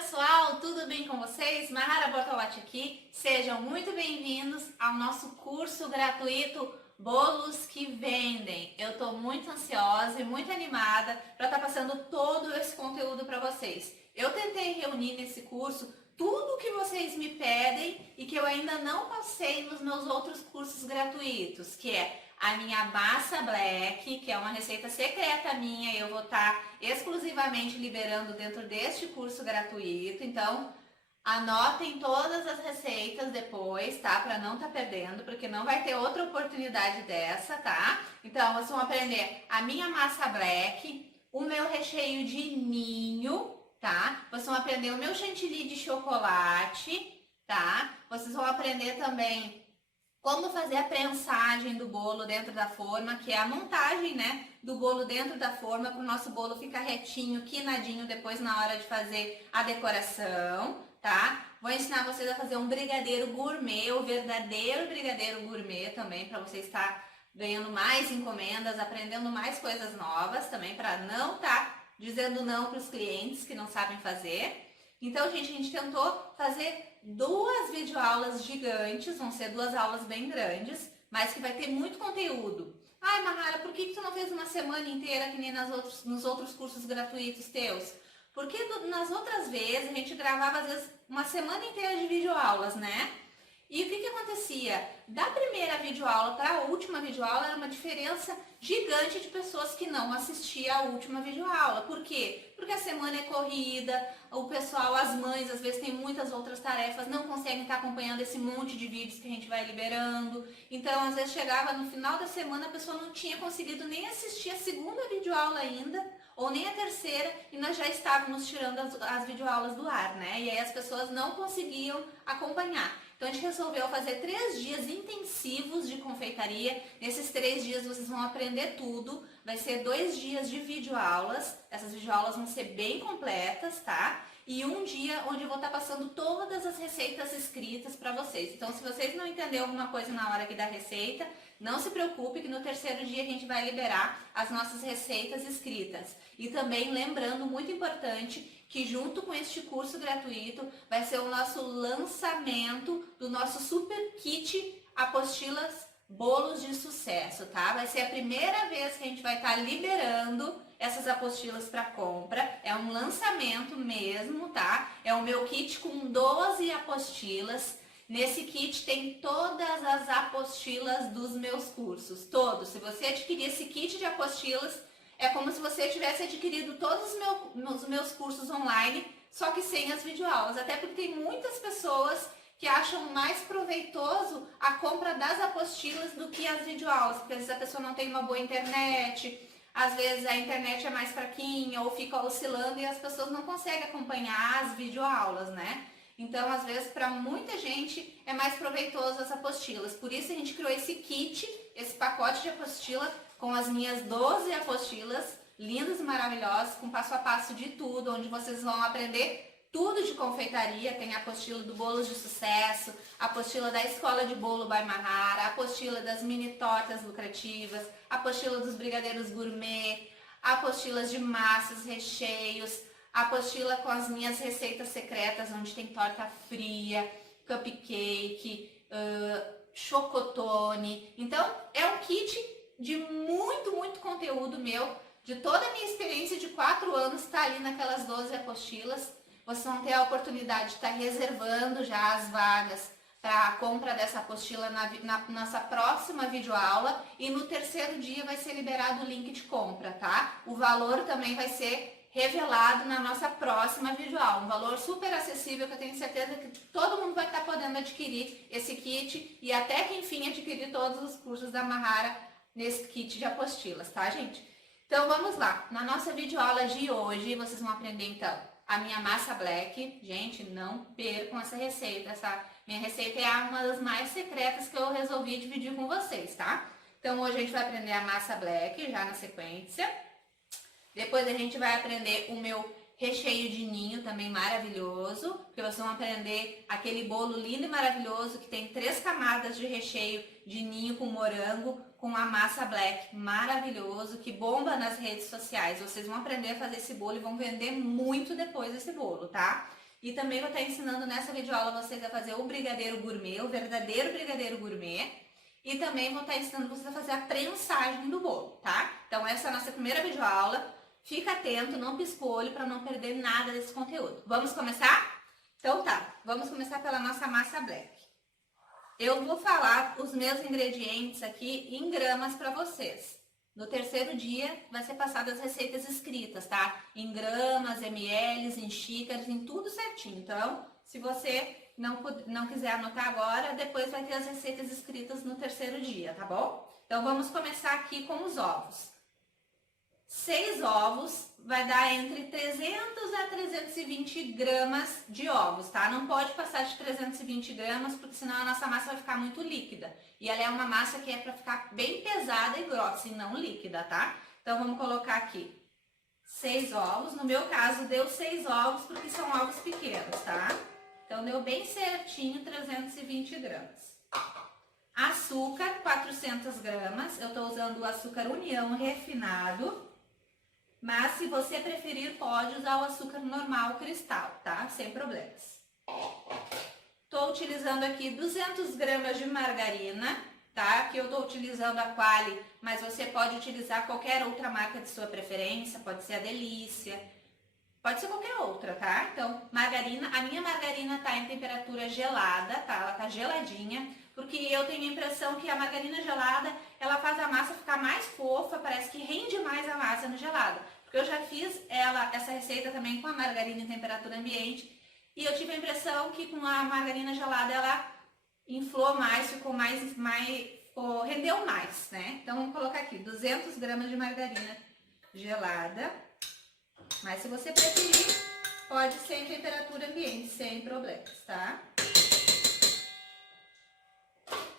pessoal, tudo bem com vocês? Mahara Bortolotti aqui. Sejam muito bem-vindos ao nosso curso gratuito Bolos que Vendem. Eu estou muito ansiosa e muito animada para estar passando todo esse conteúdo para vocês. Eu tentei reunir nesse curso tudo que vocês me pedem e que eu ainda não passei nos meus outros cursos gratuitos, que é a minha massa black, que é uma receita secreta minha, e eu vou estar exclusivamente liberando dentro deste curso gratuito. Então, anotem todas as receitas depois, tá? Para não estar perdendo, porque não vai ter outra oportunidade dessa, tá? Então, vocês vão aprender a minha massa black, o meu recheio de ninho, tá? Vocês vão aprender o meu chantilly de chocolate, tá? Vocês vão aprender também como fazer a prensagem do bolo dentro da forma, que é a montagem, né, do bolo dentro da forma, para o nosso bolo ficar retinho, quinadinho depois na hora de fazer a decoração, tá? Vou ensinar vocês a fazer um brigadeiro gourmet, o verdadeiro brigadeiro gourmet também, para você estar ganhando mais encomendas, aprendendo mais coisas novas também, para não estar dizendo não para os clientes que não sabem fazer. Então, gente, a gente tentou fazer duas videoaulas gigantes, vão ser duas aulas bem grandes, mas que vai ter muito conteúdo. Ai, Mahara, por que tu não fez uma semana inteira que nem nos outros cursos gratuitos teus? Porque nas outras vezes a gente gravava, às vezes, uma semana inteira de videoaulas, né? E o que acontecia? Da primeira videoaula para a última videoaula era uma diferença gigante de pessoas que não assistiam à última videoaula. Por quê? Porque a semana é corrida, o pessoal, as mães, às vezes tem muitas outras tarefas, não conseguem estar acompanhando esse monte de vídeos que a gente vai liberando. Então, às vezes chegava no final da semana, a pessoa não tinha conseguido nem assistir a segunda videoaula ainda, ou nem a terceira, e nós já estávamos tirando as videoaulas do ar, né? E aí as pessoas não conseguiam acompanhar. Então a gente resolveu fazer 3 dias intensivos de confeitaria. Nesses 3 dias vocês vão aprender tudo. Vai ser 2 dias de videoaulas. Essas videoaulas vão ser bem completas, tá? E um dia onde eu vou estar passando todas as receitas escritas para vocês. Então, se vocês não entenderam alguma coisa na hora aqui da receita, não se preocupe que no terceiro dia a gente vai liberar as nossas receitas escritas. E também lembrando, muito importante, que junto com este curso gratuito vai ser o nosso lançamento do nosso super kit apostilas bolos de sucesso, tá? Vai ser a primeira vez que a gente vai estar liberando essas apostilas para compra. É um lançamento mesmo, tá? É o meu kit com 12 apostilas. Nesse kit tem todas as apostilas dos meus cursos, todos. Se você adquirir esse kit de apostilas, é como se você tivesse adquirido todos os meus cursos online, só que sem as videoaulas. Até porque tem muitas pessoas que acham mais proveitoso a compra das apostilas do que as videoaulas, porque às vezes a pessoa não tem uma boa internet, às vezes a internet é mais fraquinha ou fica oscilando e as pessoas não conseguem acompanhar as videoaulas, né? Então, às vezes, para muita gente é mais proveitoso as apostilas. Por isso a gente criou esse kit, esse pacote de apostila com as minhas 12 apostilas, lindas e maravilhosas, com passo a passo de tudo, onde vocês vão aprender tudo de confeitaria. Tem a apostila do Bolos de Sucesso, a apostila da Escola de Bolo by Mahara, a apostila das mini tortas lucrativas, a apostila dos brigadeiros gourmet, apostilas de massas, recheios, a apostila com as minhas receitas secretas, onde tem torta fria, cupcake, chocotone. Então, é um kit de muito conteúdo meu, de toda a minha experiência de 4 anos, está ali naquelas 12 apostilas. Vocês vão ter a oportunidade de estar reservando já as vagas para a compra dessa apostila na nossa próxima videoaula, e no terceiro dia vai ser liberado o link de compra, tá? O valor também vai ser revelado na nossa próxima videoaula, um valor super acessível que eu tenho certeza que todo mundo vai estar podendo adquirir esse kit e até que enfim adquirir todos os cursos da Mahara nesse kit de apostilas, tá, gente? Então vamos lá, na nossa videoaula de hoje vocês vão aprender então a minha massa black. Gente, não percam essa receita, essa minha receita é uma das mais secretas que eu resolvi dividir com vocês, tá? Então hoje a gente vai aprender a massa black já na sequência. Depois a gente vai aprender o meu recheio de ninho, também maravilhoso, porque vocês vão aprender aquele bolo lindo e maravilhoso que tem 3 camadas de recheio de ninho com morango, com a massa black, maravilhoso, que bomba nas redes sociais. Vocês vão aprender a fazer esse bolo e vão vender muito depois desse bolo, tá? E também vou estar ensinando nessa videoaula vocês a fazer o brigadeiro gourmet, o verdadeiro brigadeiro gourmet. E também vou estar ensinando vocês a fazer a prensagem do bolo, tá? Então essa é a nossa primeira videoaula. Fica atento, não pisca o olho para não perder nada desse conteúdo. Vamos começar? Então tá, vamos começar pela nossa massa black. Eu vou falar os meus ingredientes aqui em gramas para vocês. No terceiro dia vai ser passadas as receitas escritas, tá? Em gramas, ml, em xícaras, em tudo certinho. Então, se você não quiser anotar agora, depois vai ter as receitas escritas no terceiro dia, tá bom? Então, vamos começar aqui com os ovos. 6 ovos vai dar entre 300 a 320 gramas de ovos, tá? Não pode passar de 320 gramas, porque senão a nossa massa vai ficar muito líquida. E ela é uma massa que é para ficar bem pesada e grossa, e não líquida, tá? Então, vamos colocar aqui 6 ovos. No meu caso, deu 6 ovos, porque são ovos pequenos, tá? Então, deu bem certinho 320 gramas. Açúcar, 400 gramas. Eu tô usando o açúcar União refinado. Mas se você preferir, pode usar o açúcar normal cristal, tá? Sem problemas. Tô utilizando aqui 200 gramas de margarina, tá? Aqui eu tô utilizando a Qualy, mas você pode utilizar qualquer outra marca de sua preferência. Pode ser a Delícia, pode ser qualquer outra, tá? Então, margarina, a minha margarina tá em temperatura gelada, tá? Ela tá geladinha, porque eu tenho a impressão que a margarina gelada, ela faz a massa ficar mais fofa, parece que rende mais a massa no gelado. Porque eu já fiz essa receita também com a margarina em temperatura ambiente, e eu tive a impressão que com a margarina gelada ela inflou mais, ficou rendeu mais, né? Então, vamos colocar aqui 200 gramas de margarina gelada. Mas se você preferir, pode ser em temperatura ambiente, sem problemas, tá?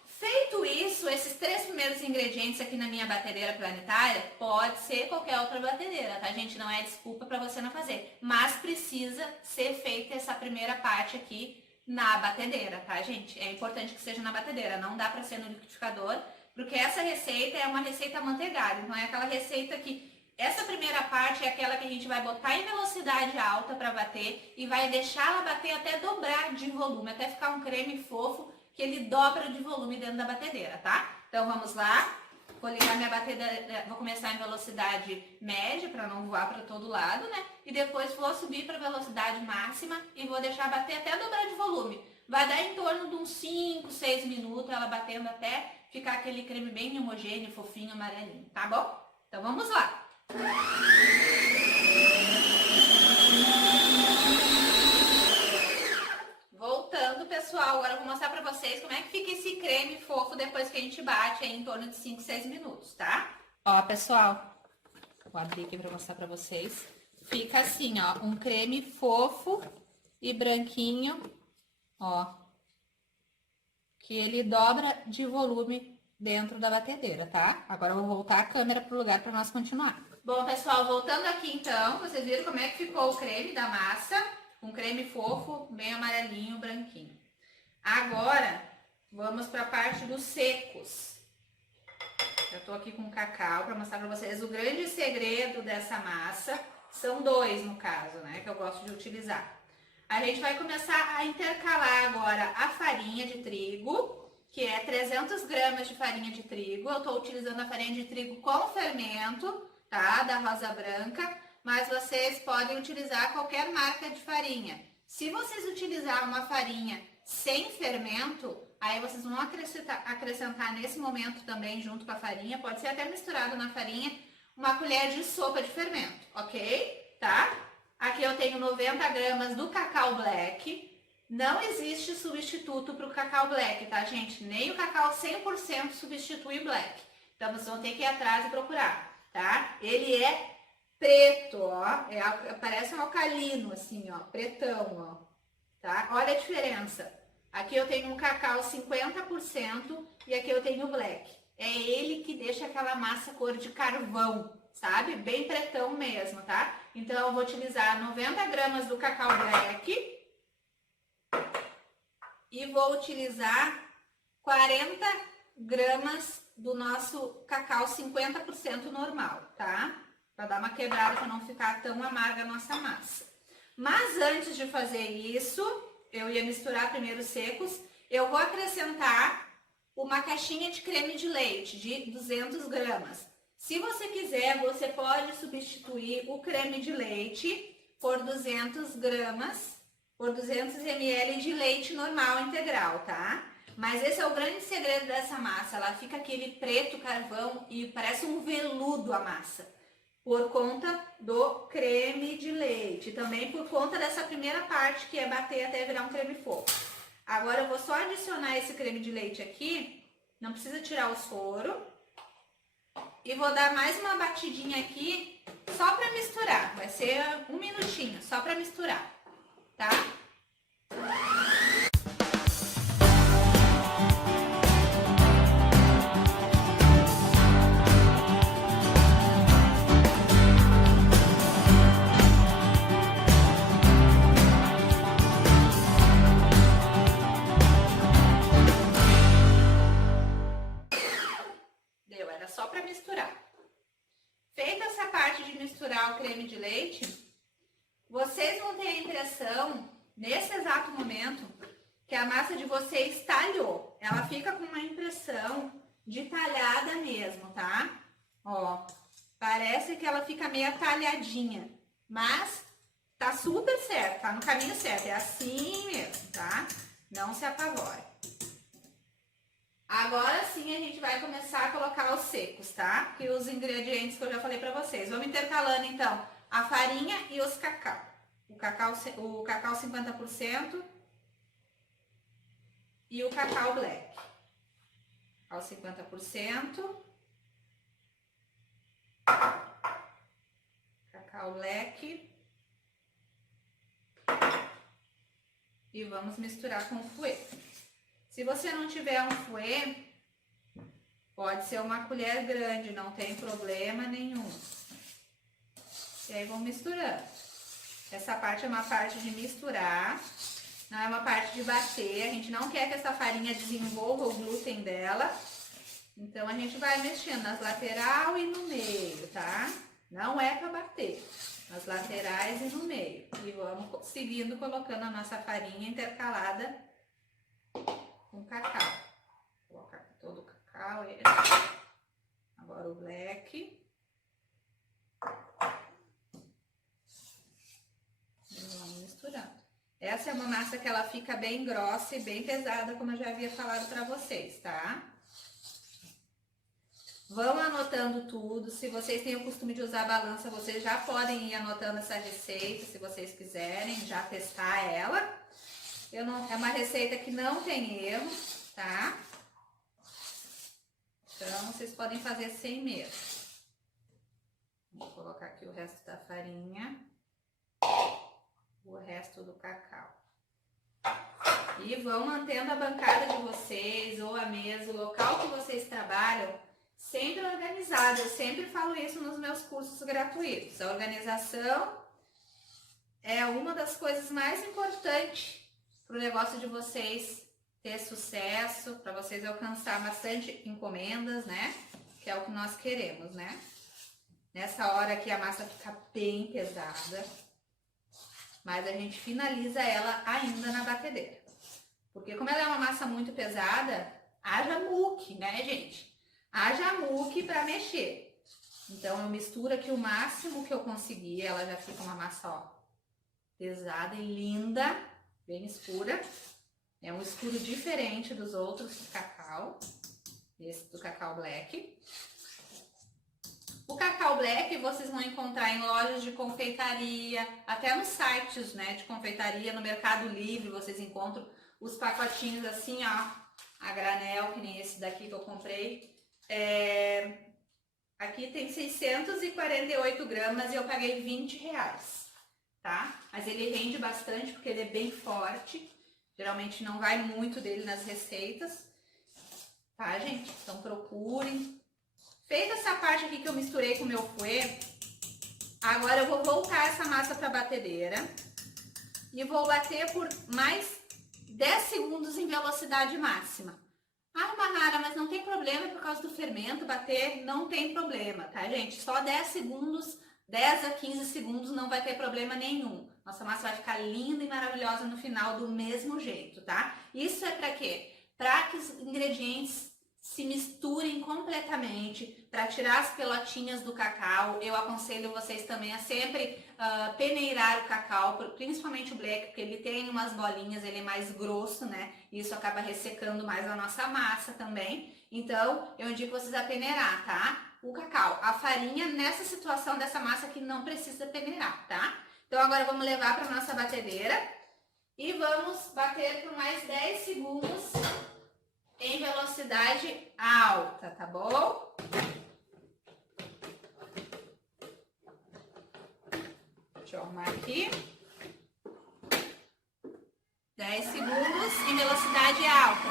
Feito isso, esses 3 primeiros ingredientes aqui na minha batedeira planetária, pode ser qualquer outra batedeira, tá, gente? Não é desculpa para você não fazer. Mas precisa ser feita essa primeira parte aqui na batedeira, tá, gente? É importante que seja na batedeira, não dá para ser no liquidificador, porque essa receita é uma receita amanteigada, então é aquela receita que essa primeira parte é aquela que a gente vai botar em velocidade alta para bater e vai deixar ela bater até dobrar de volume, até ficar um creme fofo que ele dobra de volume dentro da batedeira, tá? Então vamos lá, vou ligar minha batedeira, vou começar em velocidade média para não voar para todo lado, né? E depois vou subir para velocidade máxima e vou deixar bater até dobrar de volume. Vai dar em torno de uns 5, 6 minutos ela batendo até ficar aquele creme bem homogêneo, fofinho, amarelinho, tá bom? Então vamos lá. Voltando, pessoal, agora eu vou mostrar pra vocês como é que fica esse creme fofo depois que a gente bate aí em torno de 5, 6 minutos, tá? Ó, pessoal, vou abrir aqui pra mostrar pra vocês. Fica assim, ó, um creme fofo e branquinho, ó, que ele dobra de volume dentro da batedeira, tá? Agora eu vou voltar a câmera pro lugar pra nós continuar. Bom, pessoal, voltando aqui então, vocês viram como é que ficou o creme da massa? Um creme fofo, bem amarelinho, branquinho. Agora, vamos para a parte dos secos. Eu tô aqui com cacau para mostrar para vocês o grande segredo dessa massa. São 2 no caso, né, que eu gosto de utilizar. A gente vai começar a intercalar agora a farinha de trigo, que é 300 gramas de farinha de trigo. Eu tô utilizando a farinha de trigo com fermento, tá, da Rosa Branca, mas vocês podem utilizar qualquer marca de farinha. Se vocês utilizar uma farinha sem fermento, aí vocês vão acrescentar nesse momento também, junto com a farinha, pode ser até misturado na farinha, uma colher de sopa de fermento, ok? Tá? Aqui eu tenho 90 gramas do cacau black. Não existe substituto para o cacau black, tá, gente? Nem o cacau 100% substitui black. Então, vocês vão ter que ir atrás e procurar, tá? Ele é preto, ó. Parece um alcalino, assim, ó. Pretão, ó. Tá? Olha a diferença. Aqui eu tenho um cacau 50% e aqui eu tenho o black. É ele que deixa aquela massa cor de carvão, sabe? Bem pretão mesmo, tá? Então, eu vou utilizar 90 gramas do cacau black e vou utilizar 40 gramas do nosso cacau 50% normal, tá? Para dar uma quebrada, para não ficar tão amarga a nossa massa. Mas antes de fazer isso, eu ia misturar primeiro os secos, eu vou acrescentar uma caixinha de creme de leite de 200 gramas. Se você quiser, você pode substituir o creme de leite por 200 gramas, por 200 ml de leite normal integral, tá? Mas esse é o grande segredo dessa massa, ela fica aquele preto carvão e parece um veludo a massa, por conta do creme de leite, também por conta dessa primeira parte que é bater até virar um creme fofo. Agora eu vou só adicionar esse creme de leite aqui, não precisa tirar os foros, e vou dar mais uma batidinha aqui só para misturar, vai ser um minutinho só para misturar, tá? Só para misturar. Feita essa parte de misturar o creme de leite, vocês vão ter a impressão, nesse exato momento, que a massa de vocês talhou. Ela fica com uma impressão de talhada mesmo, tá? Ó, parece que ela fica meio talhadinha, mas tá super certo, tá no caminho certo. É assim mesmo, tá? Não se apavore. Agora sim a gente vai começar a colocar os secos, tá? Que os ingredientes que eu já falei pra vocês. Vamos intercalando então a farinha e os cacau. O cacau 50% e o cacau black. Ao 50%. Cacau black. E vamos misturar com o fouet. Se você não tiver um fouet, pode ser uma colher grande, não tem problema nenhum. E aí vamos misturando. Essa parte é uma parte de misturar, não é uma parte de bater. A gente não quer que essa farinha desenvolva o glúten dela. Então a gente vai mexendo nas laterais e no meio, tá? Não é para bater, nas laterais e no meio. E vamos seguindo colocando a nossa farinha intercalada com cacau. Vou colocar aqui todo o cacau. Agora o black. E vamos misturando. Essa é uma massa que ela fica bem grossa e bem pesada, como eu já havia falado para vocês, tá? Vão anotando tudo. Se vocês têm o costume de usar a balança, vocês já podem ir anotando essa receita, se vocês quiserem, já testar ela. É uma receita que não tem erro, tá? Então, vocês podem fazer sem medo. Vou colocar aqui o resto da farinha, o resto do cacau. E vão mantendo a bancada de vocês, ou a mesa, o local que vocês trabalham, sempre organizado. Eu sempre falo isso nos meus cursos gratuitos. A organização é uma das coisas mais importantes para o negócio de vocês ter sucesso, para vocês alcançar bastante encomendas, né? Que é o que nós queremos, né? Nessa hora aqui a massa fica bem pesada, mas a gente finaliza ela ainda na batedeira. Porque como ela é uma massa muito pesada, haja muque, né, gente? Haja muque para mexer. Então eu misturo aqui o máximo que eu conseguir, ela já fica uma massa, ó, pesada e linda. Bem escura, é um escuro diferente dos outros do cacau, esse do cacau black. O cacau black vocês vão encontrar em lojas de confeitaria, até nos sites, né, de confeitaria, no Mercado Livre vocês encontram os pacotinhos assim, ó, a granel, que nem esse daqui que eu comprei. Aqui tem 648 gramas e eu paguei R$20. Tá? Mas ele rende bastante porque ele é bem forte. Geralmente não vai muito dele nas receitas. Tá, gente? Então procurem. Feita essa parte aqui que eu misturei com o meu fouet, agora eu vou voltar essa massa para a batedeira e vou bater por mais 10 segundos em velocidade máxima. Ah, Mahara, mas não tem problema por causa do fermento, bater não tem problema, tá, gente? Só 10 segundos, 10 a 15 segundos não vai ter problema nenhum. Nossa massa vai ficar linda e maravilhosa no final do mesmo jeito, tá? Isso é para quê? Para que os ingredientes se misturem completamente, para tirar as pelotinhas do cacau. Eu aconselho vocês também a sempre peneirar o cacau, principalmente o black, porque ele tem umas bolinhas, ele é mais grosso, né? E isso acaba ressecando mais a nossa massa também. Então, eu indico vocês a peneirar, tá? O cacau. A farinha, nessa situação dessa massa aqui, não precisa peneirar, tá? Então, agora vamos levar para nossa batedeira e vamos bater por mais 10 segundos em velocidade alta, tá bom? Deixa eu arrumar aqui. 10 segundos em velocidade alta.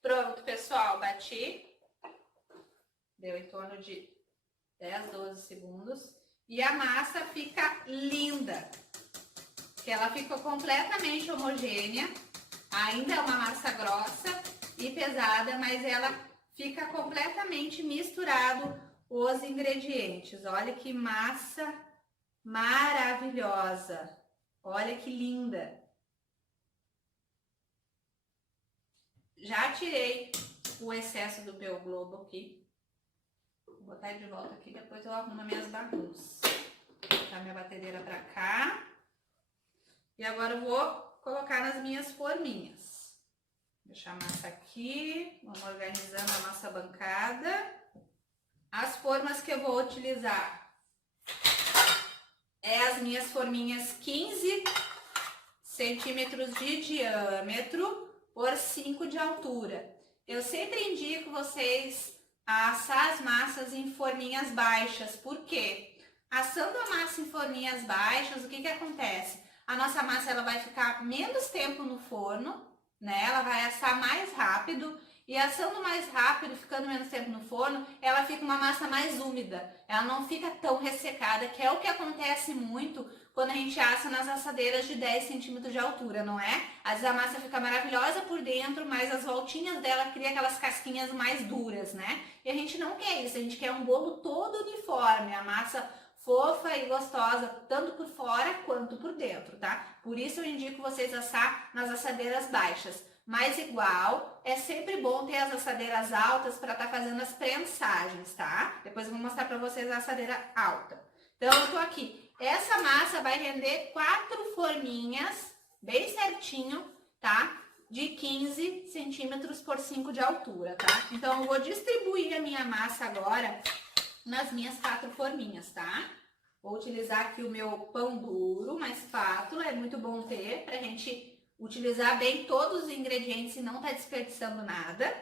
Pronto, pessoal, bati. Deu em torno de 10, 12 segundos. E a massa fica linda. Que ela ficou completamente homogênea. Ainda é uma massa grossa e pesada, mas ela fica completamente misturado os ingredientes. Olha que massa maravilhosa. Olha que linda. Já tirei o excesso do meu globo aqui. Vou botar de volta aqui, depois eu arrumo minhas bagunças. Vou botar minha batedeira pra cá. E agora eu vou colocar nas minhas forminhas. Deixar a massa aqui, vamos organizando a nossa bancada. As formas que eu vou utilizar é as minhas forminhas 15 centímetros de diâmetro por 5 de altura. Eu sempre indico vocês a assar as massas em forminhas baixas. Por quê? Assando a massa em forminhas baixas, o que acontece? A nossa massa ela vai ficar menos tempo no forno, né? Ela vai assar mais rápido e assando mais rápido, ficando menos tempo no forno, ela fica uma massa mais úmida. Ela não fica tão ressecada, que é o que acontece muito quando a gente assa nas assadeiras de 10 centímetros de altura, não é? Às vezes a massa fica maravilhosa por dentro, mas as voltinhas dela criam aquelas casquinhas mais duras, né? E a gente não quer isso, a gente quer um bolo todo uniforme, a massa fofa e gostosa, tanto por fora quanto por dentro, tá? Por isso eu indico vocês assar nas assadeiras baixas. Mas igual, é sempre bom ter as assadeiras altas para estar fazendo as prensagens, tá? Depois eu vou mostrar para vocês a assadeira alta. Então eu tô aqui. Essa massa vai render 4 forminhas, bem certinho, tá? De 15 centímetros por 5 de altura, tá? Então eu vou distribuir a minha massa agora nas minhas 4 forminhas, tá? Vou utilizar aqui o meu pão duro, uma espátula, é muito bom ter pra gente utilizar bem todos os ingredientes e não tá desperdiçando nada.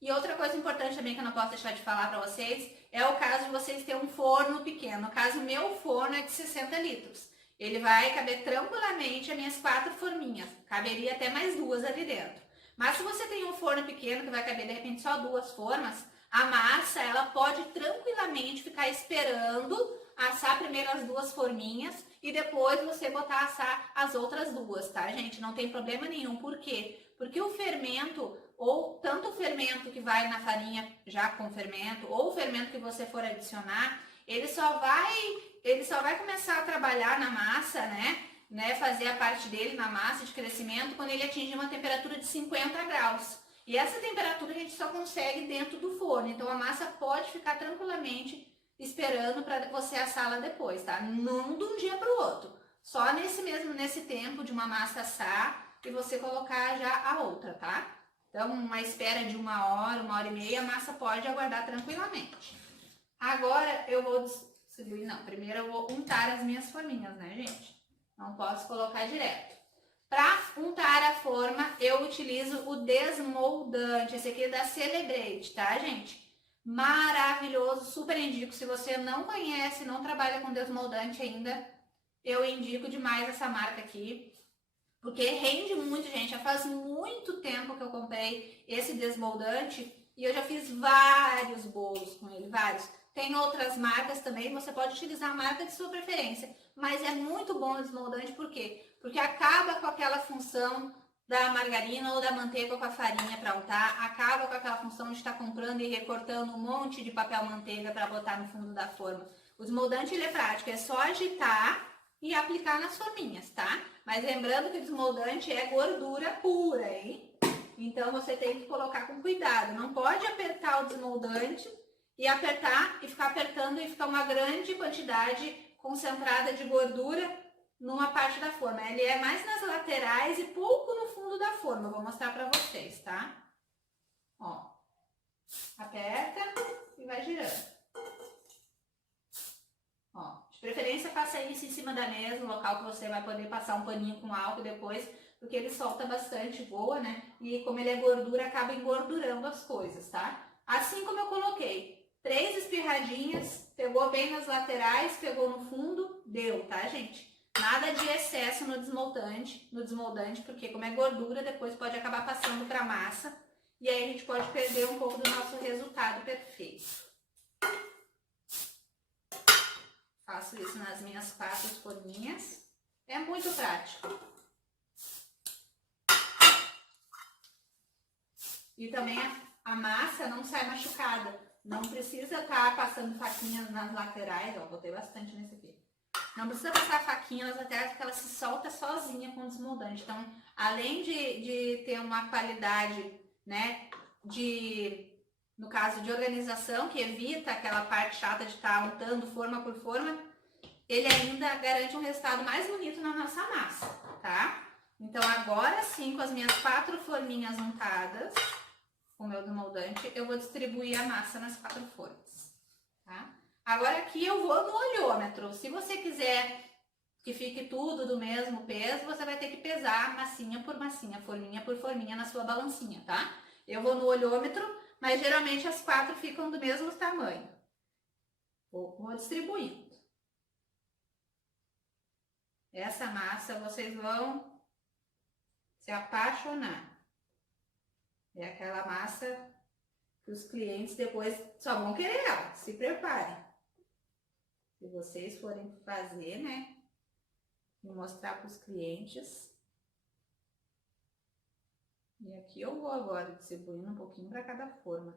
E outra coisa importante também que eu não posso deixar de falar pra vocês, é o caso de vocês terem um forno pequeno. No caso, o meu forno é de 60 litros. Ele vai caber tranquilamente as minhas 4 forminhas, caberia até mais 2 ali dentro. Mas se você tem um forno pequeno que vai caber de repente só 2 formas, a massa, ela pode tranquilamente ficar esperando assar primeiro as 2 forminhas e depois você botar a assar as outras 2, tá, gente? Não tem problema nenhum. Por quê? Porque o fermento, ou tanto o fermento que vai na farinha já com fermento, ou o fermento que você for adicionar, ele só vai começar a trabalhar na massa, né? Fazer a parte dele na massa de crescimento quando ele atingir uma temperatura de 50 graus. E essa temperatura a gente só consegue dentro do forno, então a massa pode ficar tranquilamente esperando para você assá-la depois, tá? Não de um dia para o outro, só nesse tempo de uma massa assar e você colocar já a outra, tá? Então, uma espera de 1 hora e meia, a massa pode aguardar tranquilamente. Agora eu vou distribuir, não, primeiro eu vou untar as minhas forminhas, né, gente? Não posso colocar direto. Para untar a forma, eu utilizo o desmoldante. Esse aqui é da Celebrate, tá, gente? Maravilhoso, super indico. Se você não conhece, não trabalha com desmoldante ainda, eu indico demais essa marca aqui. Porque rende muito, gente. Já faz muito tempo que eu comprei esse desmoldante e eu já fiz vários bolos com ele, vários. Tem outras marcas também, você pode utilizar a marca de sua preferência. Mas é muito bom o desmoldante, por quê? Porque acaba com aquela função da margarina ou da manteiga com a farinha para untar, acaba com aquela função de estar comprando e recortando um monte de papel manteiga para botar no fundo da forma. O O desmoldante ele é prático, é só agitar e aplicar nas forminhas, tá? Mas lembrando que o desmoldante é gordura pura, hein? Então você tem que colocar com cuidado. Não pode apertar o desmoldante e apertar e ficar apertando e ficar uma grande quantidade concentrada de gordura numa parte da forma. Ele é mais nas laterais e pouco no fundo da forma. Eu vou mostrar pra vocês, tá? Ó, aperta e vai girando. Ó, de preferência faça isso em cima da mesa, no local que você vai poder passar um paninho com álcool depois, porque ele solta bastante, voa, né? E como ele é gordura, acaba engordurando as coisas, tá? Assim como eu coloquei, 3 espirradinhas, pegou bem nas laterais, pegou no fundo, deu, tá, gente? Nada de excesso no desmoldante, porque como é gordura, depois pode acabar passando para massa e aí a gente pode perder um pouco do nosso resultado perfeito. Faço isso nas minhas 4 forminhas. É muito prático. E também a massa não sai machucada. Não precisa estar passando faquinhas nas laterais. Ó, botei bastante nesse aqui. Não precisa passar faquinha nas laterais porque ela se solta sozinha com o desmoldante. Então, além de ter uma qualidade, né, no caso de organização, que evita aquela parte chata de estar untando forma por forma, ele ainda garante um resultado mais bonito na nossa massa, tá? Então agora sim, com as minhas 4 forminhas untadas, com o meu desmoldante, eu vou distribuir a massa nas 4 formas, tá? Agora aqui eu vou no olhômetro. Se você quiser que fique tudo do mesmo peso, você vai ter que pesar massinha por massinha, forminha por forminha na sua balancinha, tá? Eu vou no olhômetro, mas geralmente as 4 ficam do mesmo tamanho. Vou distribuindo. Essa massa vocês vão se apaixonar. É aquela massa que os clientes depois só vão querer ela. Se preparem. Se vocês forem fazer, né? E mostrar para os clientes. E aqui eu vou agora distribuindo um pouquinho para cada forma.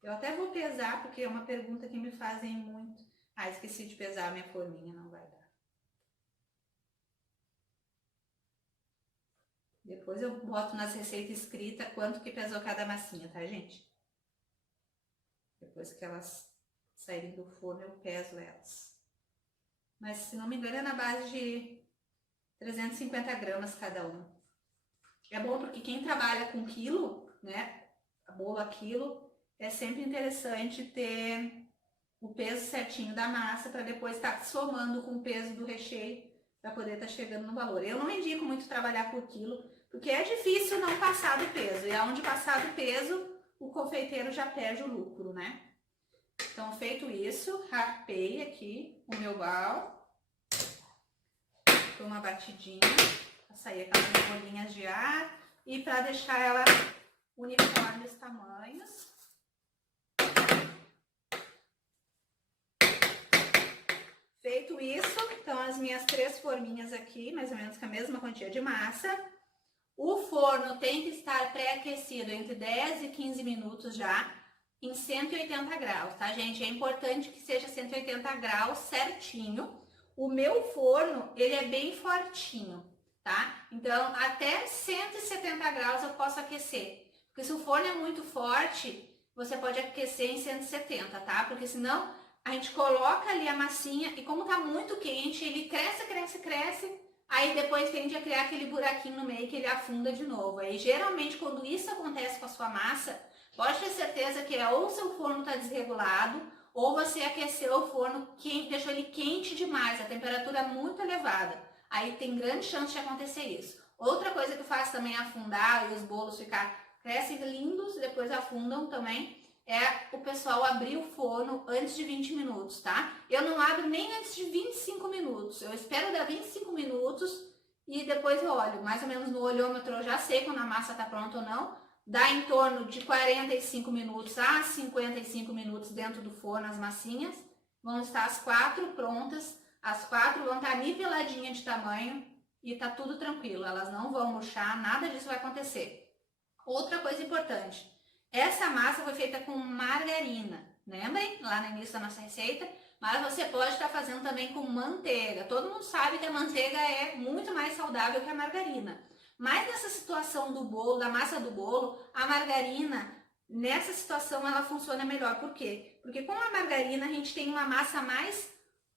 Eu até vou pesar, porque é uma pergunta que me fazem muito. Ah, esqueci de pesar a minha forminha, não vai dar. Depois eu boto nas receitas escritas quanto que pesou cada massinha, tá, gente? Depois que elas saírem do forno, eu peso elas. Mas, se não me engano, é na base de 350 gramas cada uma. É bom porque quem trabalha com quilo, né, bolo a quilo, é sempre interessante ter o peso certinho da massa para depois estar somando com o peso do recheio para poder estar chegando no valor. Eu não indico muito trabalhar por quilo, porque é difícil não passar do peso. E aonde passar do peso, o confeiteiro já perde o lucro, né? Então, feito isso, rapei aqui o meu bal. Uma batidinha, para sair aquelas bolinhas de ar e para deixar ela uniforme os tamanhos. Feito isso, então as minhas 3 forminhas aqui, mais ou menos com a mesma quantia de massa. O forno tem que estar pré-aquecido entre 10 e 15 minutos já, em 180 graus, tá, gente? É importante que seja 180 graus certinho. O meu forno, ele é bem fortinho, tá? Então, até 170 graus eu posso aquecer. Porque se o forno é muito forte, você pode aquecer em 170, tá? Porque senão a gente coloca ali a massinha e como tá muito quente, ele cresce, cresce, cresce. Aí depois tende a criar aquele buraquinho no meio que ele afunda de novo. Aí geralmente quando isso acontece com a sua massa, pode ter certeza que ou seu forno está desregulado, ou você aqueceu o forno, deixou ele quente demais, a temperatura é muito elevada. Aí tem grande chance de acontecer isso. Outra coisa que faz também afundar e os bolos crescem lindos e depois afundam também, é o pessoal abrir o forno antes de 20 minutos, tá? Eu não abro nem antes de 25 minutos. Eu espero dar 25 minutos e depois eu olho. Mais ou menos no olhômetro eu já sei quando a massa tá pronta ou não. Dá em torno de 45 minutos a 55 minutos dentro do forno as massinhas. Vão estar as 4 prontas. As 4 vão estar niveladinhas de tamanho e tá tudo tranquilo. Elas não vão murchar, nada disso vai acontecer. Outra coisa importante. Essa massa foi feita com margarina, lembrem, lá no início da nossa receita, mas você pode estar fazendo também com manteiga. Todo mundo sabe que a manteiga é muito mais saudável que a margarina. Mas nessa situação do bolo, da massa do bolo, a margarina, nessa situação, ela funciona melhor. Por quê? Porque com a margarina a gente tem uma massa mais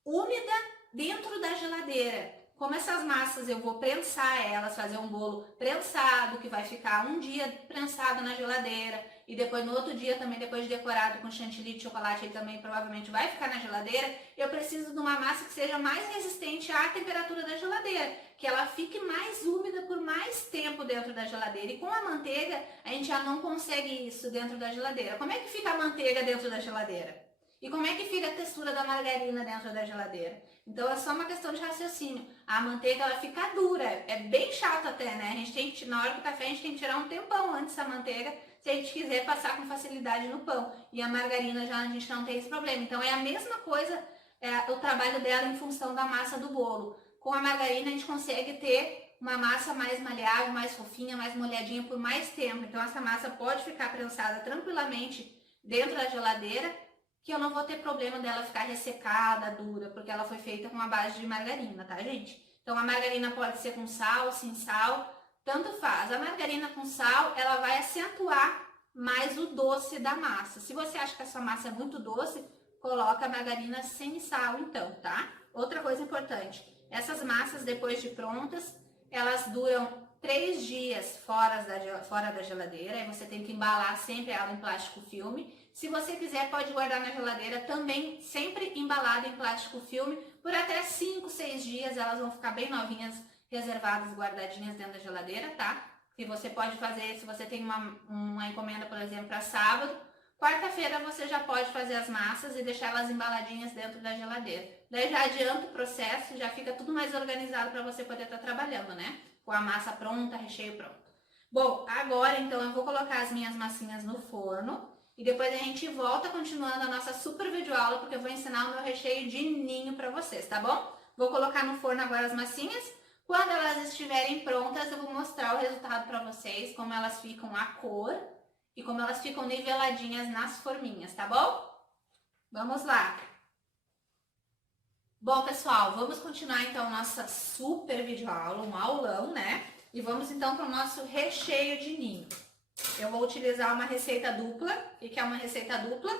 úmida dentro da geladeira. Como essas massas eu vou prensar elas, fazer um bolo prensado, que vai ficar um dia prensado na geladeira, e depois no outro dia também, depois de decorado com chantilly de chocolate, ele também provavelmente vai ficar na geladeira, eu preciso de uma massa que seja mais resistente à temperatura da geladeira, que ela fique mais úmida por mais tempo dentro da geladeira. E com a manteiga, a gente já não consegue isso dentro da geladeira. Como é que fica a manteiga dentro da geladeira? E como é que fica a textura da margarina dentro da geladeira? Então é só uma questão de raciocínio. A manteiga ela fica dura, é bem chato até, né? A gente tem que, na hora do café, a gente tem que tirar um tempão antes da manteiga, se a gente quiser passar com facilidade no pão. E a margarina já a gente não tem esse problema. Então é a mesma coisa, o trabalho dela em função da massa do bolo. Com a margarina a gente consegue ter uma massa mais maleável, mais fofinha, mais molhadinha por mais tempo. Então essa massa pode ficar prensada tranquilamente dentro da geladeira, que eu não vou ter problema dela ficar ressecada, dura, porque ela foi feita com a base de margarina, tá, gente? Então a margarina pode ser com sal, sem sal, tanto faz. A margarina com sal, ela vai acentuar mais o doce da massa. Se você acha que a sua massa é muito doce, coloca a margarina sem sal então, tá? Outra coisa importante, essas massas depois de prontas, elas duram 3 dias fora da geladeira, aí você tem que embalar sempre ela em plástico filme. Se você quiser, pode guardar na geladeira também, sempre embalada em plástico filme, por até 5, 6 dias, elas vão ficar bem novinhas, reservadas, guardadinhas dentro da geladeira, tá? E você pode fazer, se você tem uma encomenda, por exemplo, para sábado, quarta-feira você já pode fazer as massas e deixar elas embaladinhas dentro da geladeira. Daí já adianta o processo, já fica tudo mais organizado para você poder estar trabalhando, né? Com a massa pronta, recheio pronto. Bom, agora então eu vou colocar as minhas massinhas no forno. E depois a gente volta continuando a nossa super videoaula, porque eu vou ensinar o meu recheio de ninho para vocês, tá bom? Vou colocar no forno agora as massinhas. Quando elas estiverem prontas, eu vou mostrar o resultado para vocês, como elas ficam a cor e como elas ficam niveladinhas nas forminhas, tá bom? Vamos lá! Bom, pessoal, vamos continuar então nossa super videoaula, um aulão, né? E vamos então para o nosso recheio de ninho. Eu vou utilizar uma receita dupla. O que é uma receita dupla?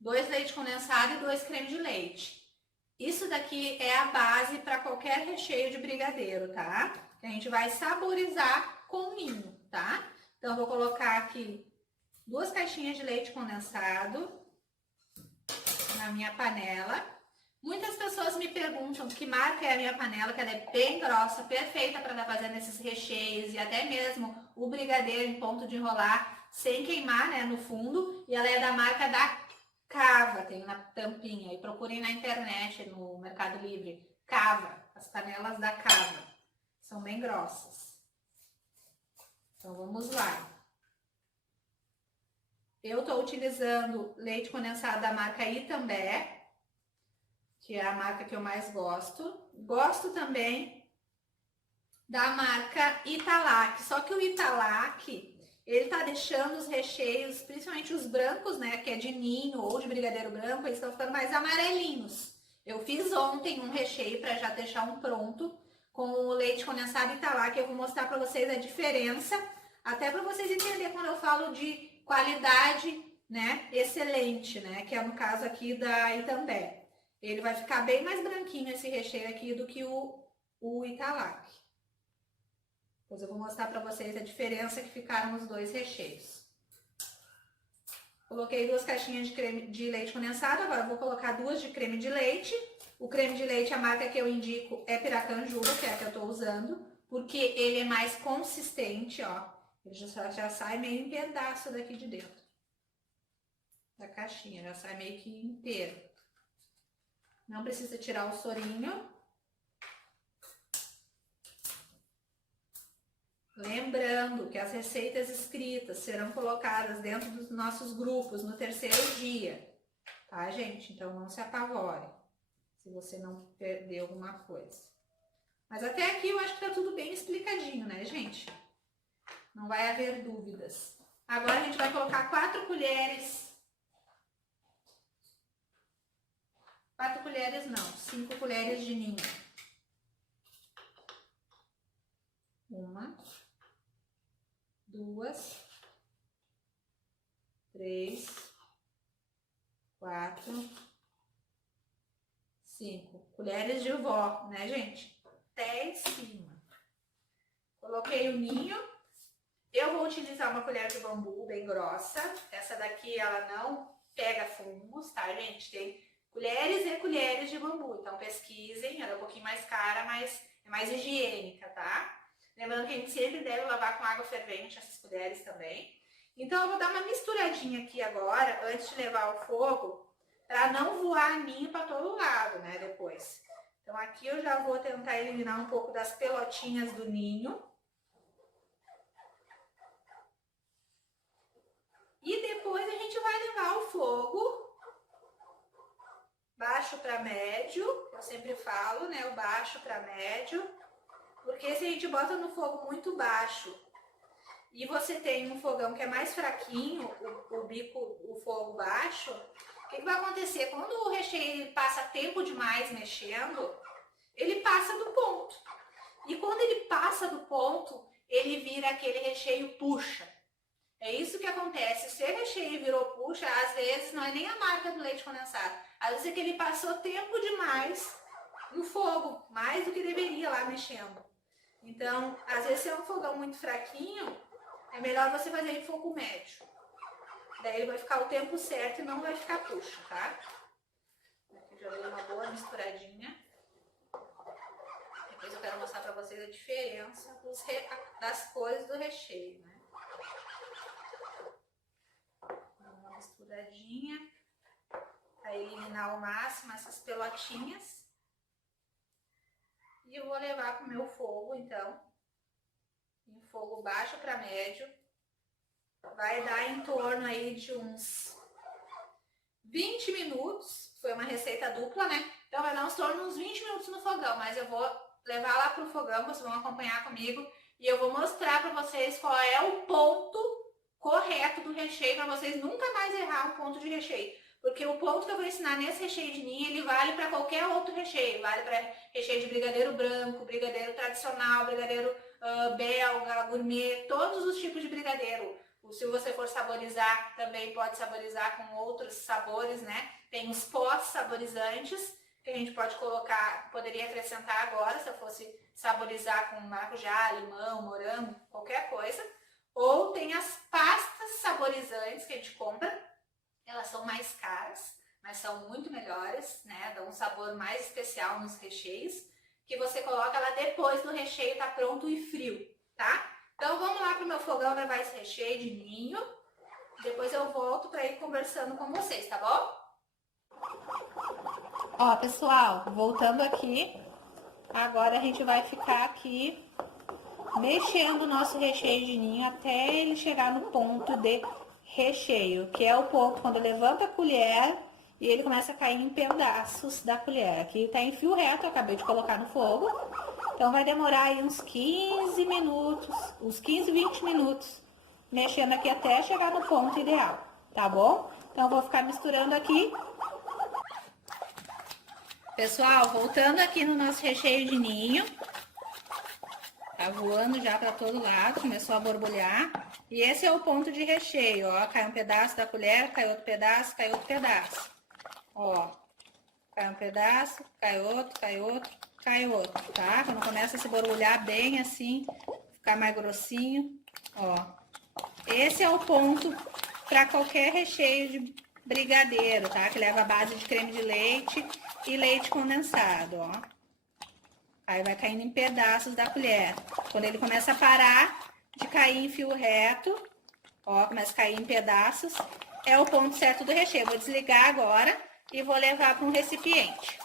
2 leite condensado e 2 creme de leite. Isso daqui é a base para qualquer recheio de brigadeiro, tá? Que a gente vai saborizar com ninho, tá? Então, eu vou colocar aqui 2 caixinhas de leite condensado na minha panela. Muitas pessoas me perguntam que marca é a minha panela, que ela é bem grossa, perfeita para estar fazendo esses recheios e até mesmo o brigadeiro em ponto de enrolar sem queimar, né, no fundo. E ela é da marca da Cava, tem na tampinha. E procurem na internet, no Mercado Livre, Cava, as panelas da Cava. São bem grossas. Então vamos lá. Eu estou utilizando leite condensado da marca Itambé, que é a marca que eu mais gosto. Gosto também da marca Italac, só que o Italac, ele tá deixando os recheios, principalmente os brancos, né, que é de ninho ou de brigadeiro branco, eles estão ficando mais amarelinhos. Eu fiz ontem um recheio para já deixar um pronto com o leite condensado Italac, eu vou mostrar para vocês a diferença, até para vocês entenderem quando eu falo de qualidade, né, excelente, né, que é no caso aqui da Itambé. Ele vai ficar bem mais branquinho esse recheio aqui do que o Italac. Depois eu vou mostrar para vocês a diferença que ficaram os 2 recheios. Coloquei 2 caixinhas de leite condensado, agora eu vou colocar 2 de creme de leite. O creme de leite, a marca que eu indico é Piracanjuba, que é a que eu estou usando, porque ele é mais consistente, ó. Ele já sai meio em pedaço daqui de dentro da caixinha, já sai meio que inteiro. Não precisa tirar o sorinho. Lembrando que as receitas escritas serão colocadas dentro dos nossos grupos no 3º dia, tá, gente? Então não se apavore se você não perdeu alguma coisa. Mas até aqui eu acho que tá tudo bem explicadinho, né, gente? Não vai haver dúvidas. Agora a gente vai colocar 4 colheres 4 colheres não, 5 colheres de ninho. 1, 2, 3, 4, 5 colheres de vó, né, gente? Até em cima. Coloquei o ninho. Eu vou utilizar uma colher de bambu bem grossa. Essa daqui, ela não pega fungos, tá, gente? Tem colheres e colheres de bambu. Então, pesquisem. Ela é um pouquinho mais cara, mas é mais higiênica, tá? Lembrando que a gente sempre deve lavar com água fervente essas colheres também. Então, eu vou dar uma misturadinha aqui agora, antes de levar ao fogo, para não voar ninho para todo lado, né, depois. Então, aqui eu já vou tentar eliminar um pouco das pelotinhas do ninho. E depois a gente vai levar ao fogo, baixo para médio, eu sempre falo, né, o baixo para médio, porque se a gente bota no fogo muito baixo e você tem um fogão que é mais fraquinho, o bico, o fogo baixo, o que vai acontecer? Quando o recheio passa tempo demais mexendo, ele passa do ponto. E quando ele passa do ponto, ele vira aquele recheio puxa. É isso que acontece. Se o recheio virou puxa, às vezes não é nem a marca do leite condensado. Às vezes é que ele passou tempo demais no fogo, mais do que deveria lá mexendo. Então, às vezes se é um fogão muito fraquinho, é melhor você fazer em fogo médio. Daí ele vai ficar o tempo certo e não vai ficar puxa, tá? Aqui já dei uma boa misturadinha. Depois eu quero mostrar pra vocês a diferença das cores do recheio, né? Uma misturadinha para eliminar ao máximo essas pelotinhas. E eu vou levar para o meu fogo, então, em fogo baixo para médio. Vai dar em torno aí de uns 20 minutos. Foi uma receita dupla, né? Então vai dar uns torno uns 20 minutos no fogão, mas eu vou levar lá pro fogão, vocês vão acompanhar comigo. E eu vou mostrar para vocês qual é o ponto correto do recheio, para vocês nunca mais errar um ponto de recheio. Porque o ponto que eu vou ensinar nesse recheio de ninho, ele vale para qualquer outro recheio. Vale para recheio de brigadeiro branco, brigadeiro tradicional, brigadeiro belga, gourmet, todos os tipos de brigadeiro. Se você for saborizar, também pode saborizar com outros sabores, né? Tem os pós saborizantes, que a gente pode colocar, poderia acrescentar agora, se eu fosse saborizar com maracujá, limão, morango, qualquer coisa. Ou tem as pastas saborizantes que a gente compra. Elas são mais caras, mas são muito melhores, né? Dão um sabor mais especial nos recheios, que você coloca lá depois do recheio tá pronto e frio, tá? Então vamos lá pro meu fogão levar esse recheio de ninho. Depois eu volto para ir conversando com vocês, tá bom? Ó, pessoal, voltando aqui. Agora a gente vai ficar aqui mexendo o nosso recheio de ninho até ele chegar no ponto de recheio, que é o ponto quando levanta a colher e ele começa a cair em pedaços da colher. Aqui tá em fio reto, eu acabei de colocar no fogo. Então vai demorar aí uns 15 minutos, uns 15, 20 minutos, mexendo aqui até chegar no ponto ideal, tá bom? Então eu vou ficar misturando aqui. Pessoal, voltando aqui no nosso recheio de ninho. Tá voando já para todo lado, começou a borbulhar. E esse é o ponto de recheio, ó. Cai um pedaço da colher, cai outro pedaço, cai outro pedaço. Ó, cai um pedaço, cai outro, cai outro, cai outro, tá? Quando começa a se borbulhar bem assim, ficar mais grossinho, ó. Esse é o ponto para qualquer recheio de brigadeiro, tá? Que leva a base de creme de leite e leite condensado, ó. Aí vai caindo em pedaços da colher. Quando ele começa a parar de cair em fio reto, ó, começa a cair em pedaços, é o ponto certo do recheio. Vou desligar agora e vou levar para um recipiente.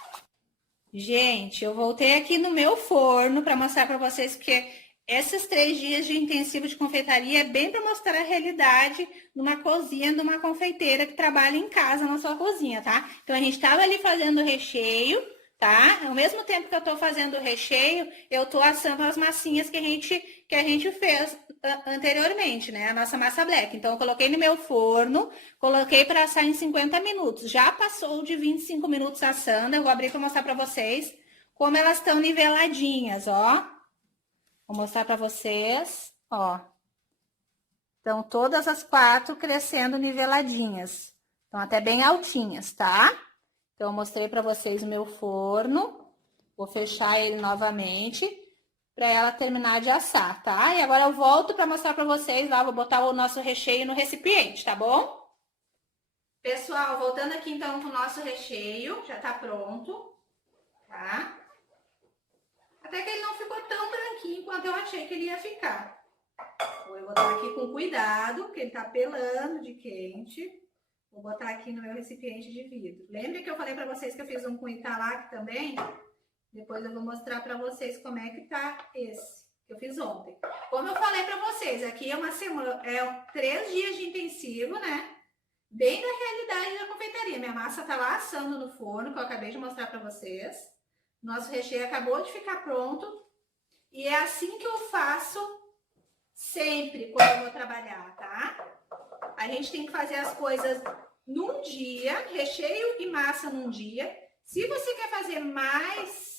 Gente, eu voltei aqui no meu forno para mostrar para vocês que esses 3 dias de intensivo de confeitaria é bem para mostrar a realidade numa cozinha, de uma confeiteira que trabalha em casa na sua cozinha, tá? Então, a gente estava ali fazendo o recheio, tá? Ao mesmo tempo que eu tô fazendo o recheio, eu tô assando as massinhas que a gente fez anteriormente, né? A nossa massa black. Então, eu coloquei no meu forno, coloquei para assar em 50 minutos. Já passou de 25 minutos assando, eu vou abrir para mostrar para vocês como elas estão niveladinhas, ó. Vou mostrar para vocês, ó. Estão todas as 4 crescendo niveladinhas. Estão até bem altinhas, tá? Então, eu mostrei para vocês o meu forno. Vou fechar ele novamente para ela terminar de assar, tá? E agora eu volto para mostrar para vocês lá, vou botar o nosso recheio no recipiente, tá bom? Pessoal, voltando aqui então com o nosso recheio, já tá pronto, tá? Até que ele não ficou tão branquinho quanto eu achei que ele ia ficar. Vou botar aqui com cuidado, porque ele tá pelando de quente. Vou botar aqui no meu recipiente de vidro. Lembra que eu falei para vocês que eu fiz um com Italac também? Depois eu vou mostrar para vocês como é que tá esse que eu fiz ontem. Como eu falei para vocês, aqui é uma semana, 3 dias de intensivo, né? Bem da realidade da confeitaria. Minha massa tá lá assando no forno, que eu acabei de mostrar para vocês. Nosso recheio acabou de ficar pronto. E é assim que eu faço sempre quando eu vou trabalhar, tá? A gente tem que fazer as coisas num dia, recheio e massa num dia. Se você quer fazer mais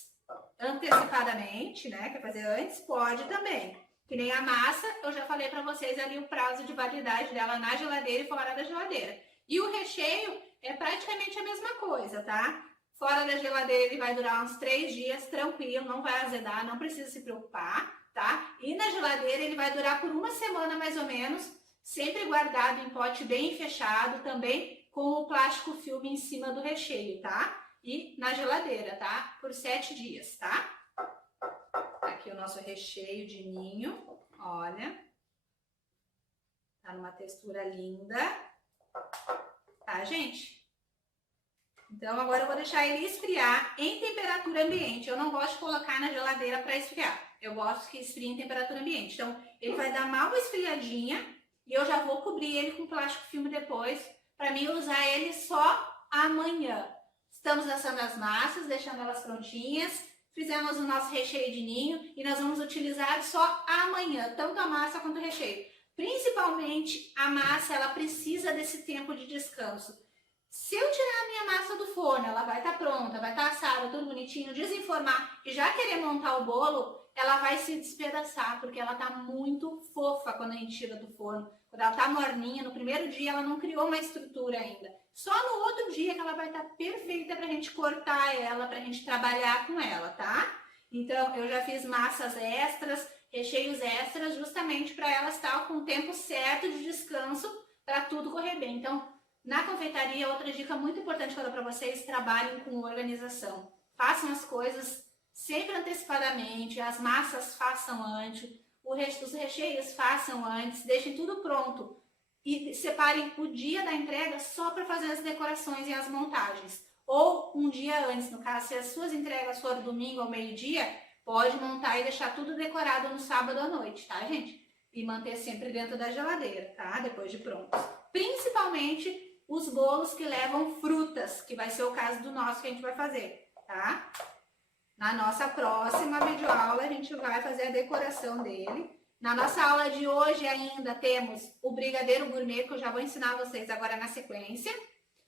antecipadamente, né, quer fazer antes, pode também. Que nem a massa, eu já falei para vocês ali o prazo de validade dela na geladeira e fora da geladeira. E o recheio é praticamente a mesma coisa, tá? Fora da geladeira ele vai durar uns 3 dias, tranquilo, não vai azedar, não precisa se preocupar, tá? E na geladeira ele vai durar por uma semana mais ou menos, sempre guardado em pote bem fechado, também com o plástico filme em cima do recheio, tá? E na geladeira, tá? Por 7 dias, tá? Aqui o nosso recheio de ninho, olha. Tá numa textura linda. Tá, gente? Então, agora eu vou deixar ele esfriar em temperatura ambiente. Eu não gosto de colocar na geladeira para esfriar. Eu gosto que esfrie em temperatura ambiente. Então, ele vai dar mal esfriadinha e eu já vou cobrir ele com plástico filme depois para mim usar ele só amanhã. Estamos assando as massas, deixando elas prontinhas. Fizemos o nosso recheio de ninho e nós vamos utilizar só amanhã, tanto a massa quanto o recheio. Principalmente a massa, ela precisa desse tempo de descanso. Se eu tirar a minha massa do forno, ela vai estar pronta, vai estar assada, tudo bonitinho, desenformar e já querer montar o bolo, ela vai se despedaçar, porque ela tá muito fofa quando a gente tira do forno. Quando ela tá morninha, no primeiro dia ela não criou uma estrutura ainda. Só no outro dia que ela vai estar perfeita pra gente cortar ela, pra gente trabalhar com ela, tá? Então, eu já fiz massas extras, recheios extras, justamente para elas estar com o tempo certo de descanso para tudo correr bem. Então, na confeitaria, outra dica muito importante que eu dou para vocês, trabalhem com organização. Façam as coisas sempre antecipadamente, as massas façam antes, os recheios façam antes, deixem tudo pronto. E separem o dia da entrega só para fazer as decorações e as montagens. Ou um dia antes, no caso, se as suas entregas forem domingo ao meio-dia, pode montar e deixar tudo decorado no sábado à noite, tá, gente? E manter sempre dentro da geladeira, tá? Depois de pronto. Principalmente os bolos que levam frutas, que vai ser o caso do nosso que a gente vai fazer, tá? Na nossa próxima videoaula a gente vai fazer a decoração dele. Na nossa aula de hoje ainda temos o brigadeiro gourmet, que eu já vou ensinar vocês agora na sequência.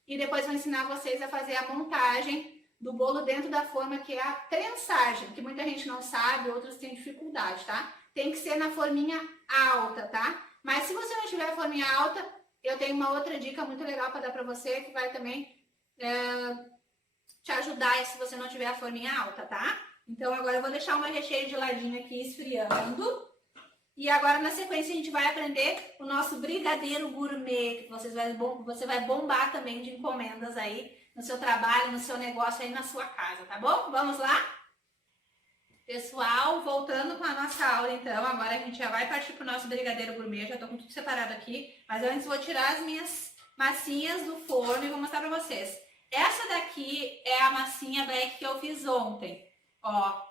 E depois vou ensinar vocês a fazer a montagem do bolo dentro da forma, que é a prensagem, que muita gente não sabe, outros têm dificuldade, tá? Tem que ser na forminha alta, tá? Mas se você não tiver forminha alta, eu tenho uma outra dica muito legal para dar para você, que vai também te ajudar se você não tiver a forminha alta, tá? Então agora eu vou deixar o meu recheio de ladinho aqui esfriando. E agora na sequência a gente vai aprender o nosso brigadeiro gourmet, que você vai bombar também de encomendas aí no seu trabalho, no seu negócio aí na sua casa, tá bom? Vamos lá? Pessoal, voltando com a nossa aula então, agora a gente já vai partir pro nosso brigadeiro gourmet, já tô com tudo separado aqui, mas antes vou tirar as minhas massinhas do forno e vou mostrar pra vocês. Essa daqui é a massinha black que eu fiz ontem, ó,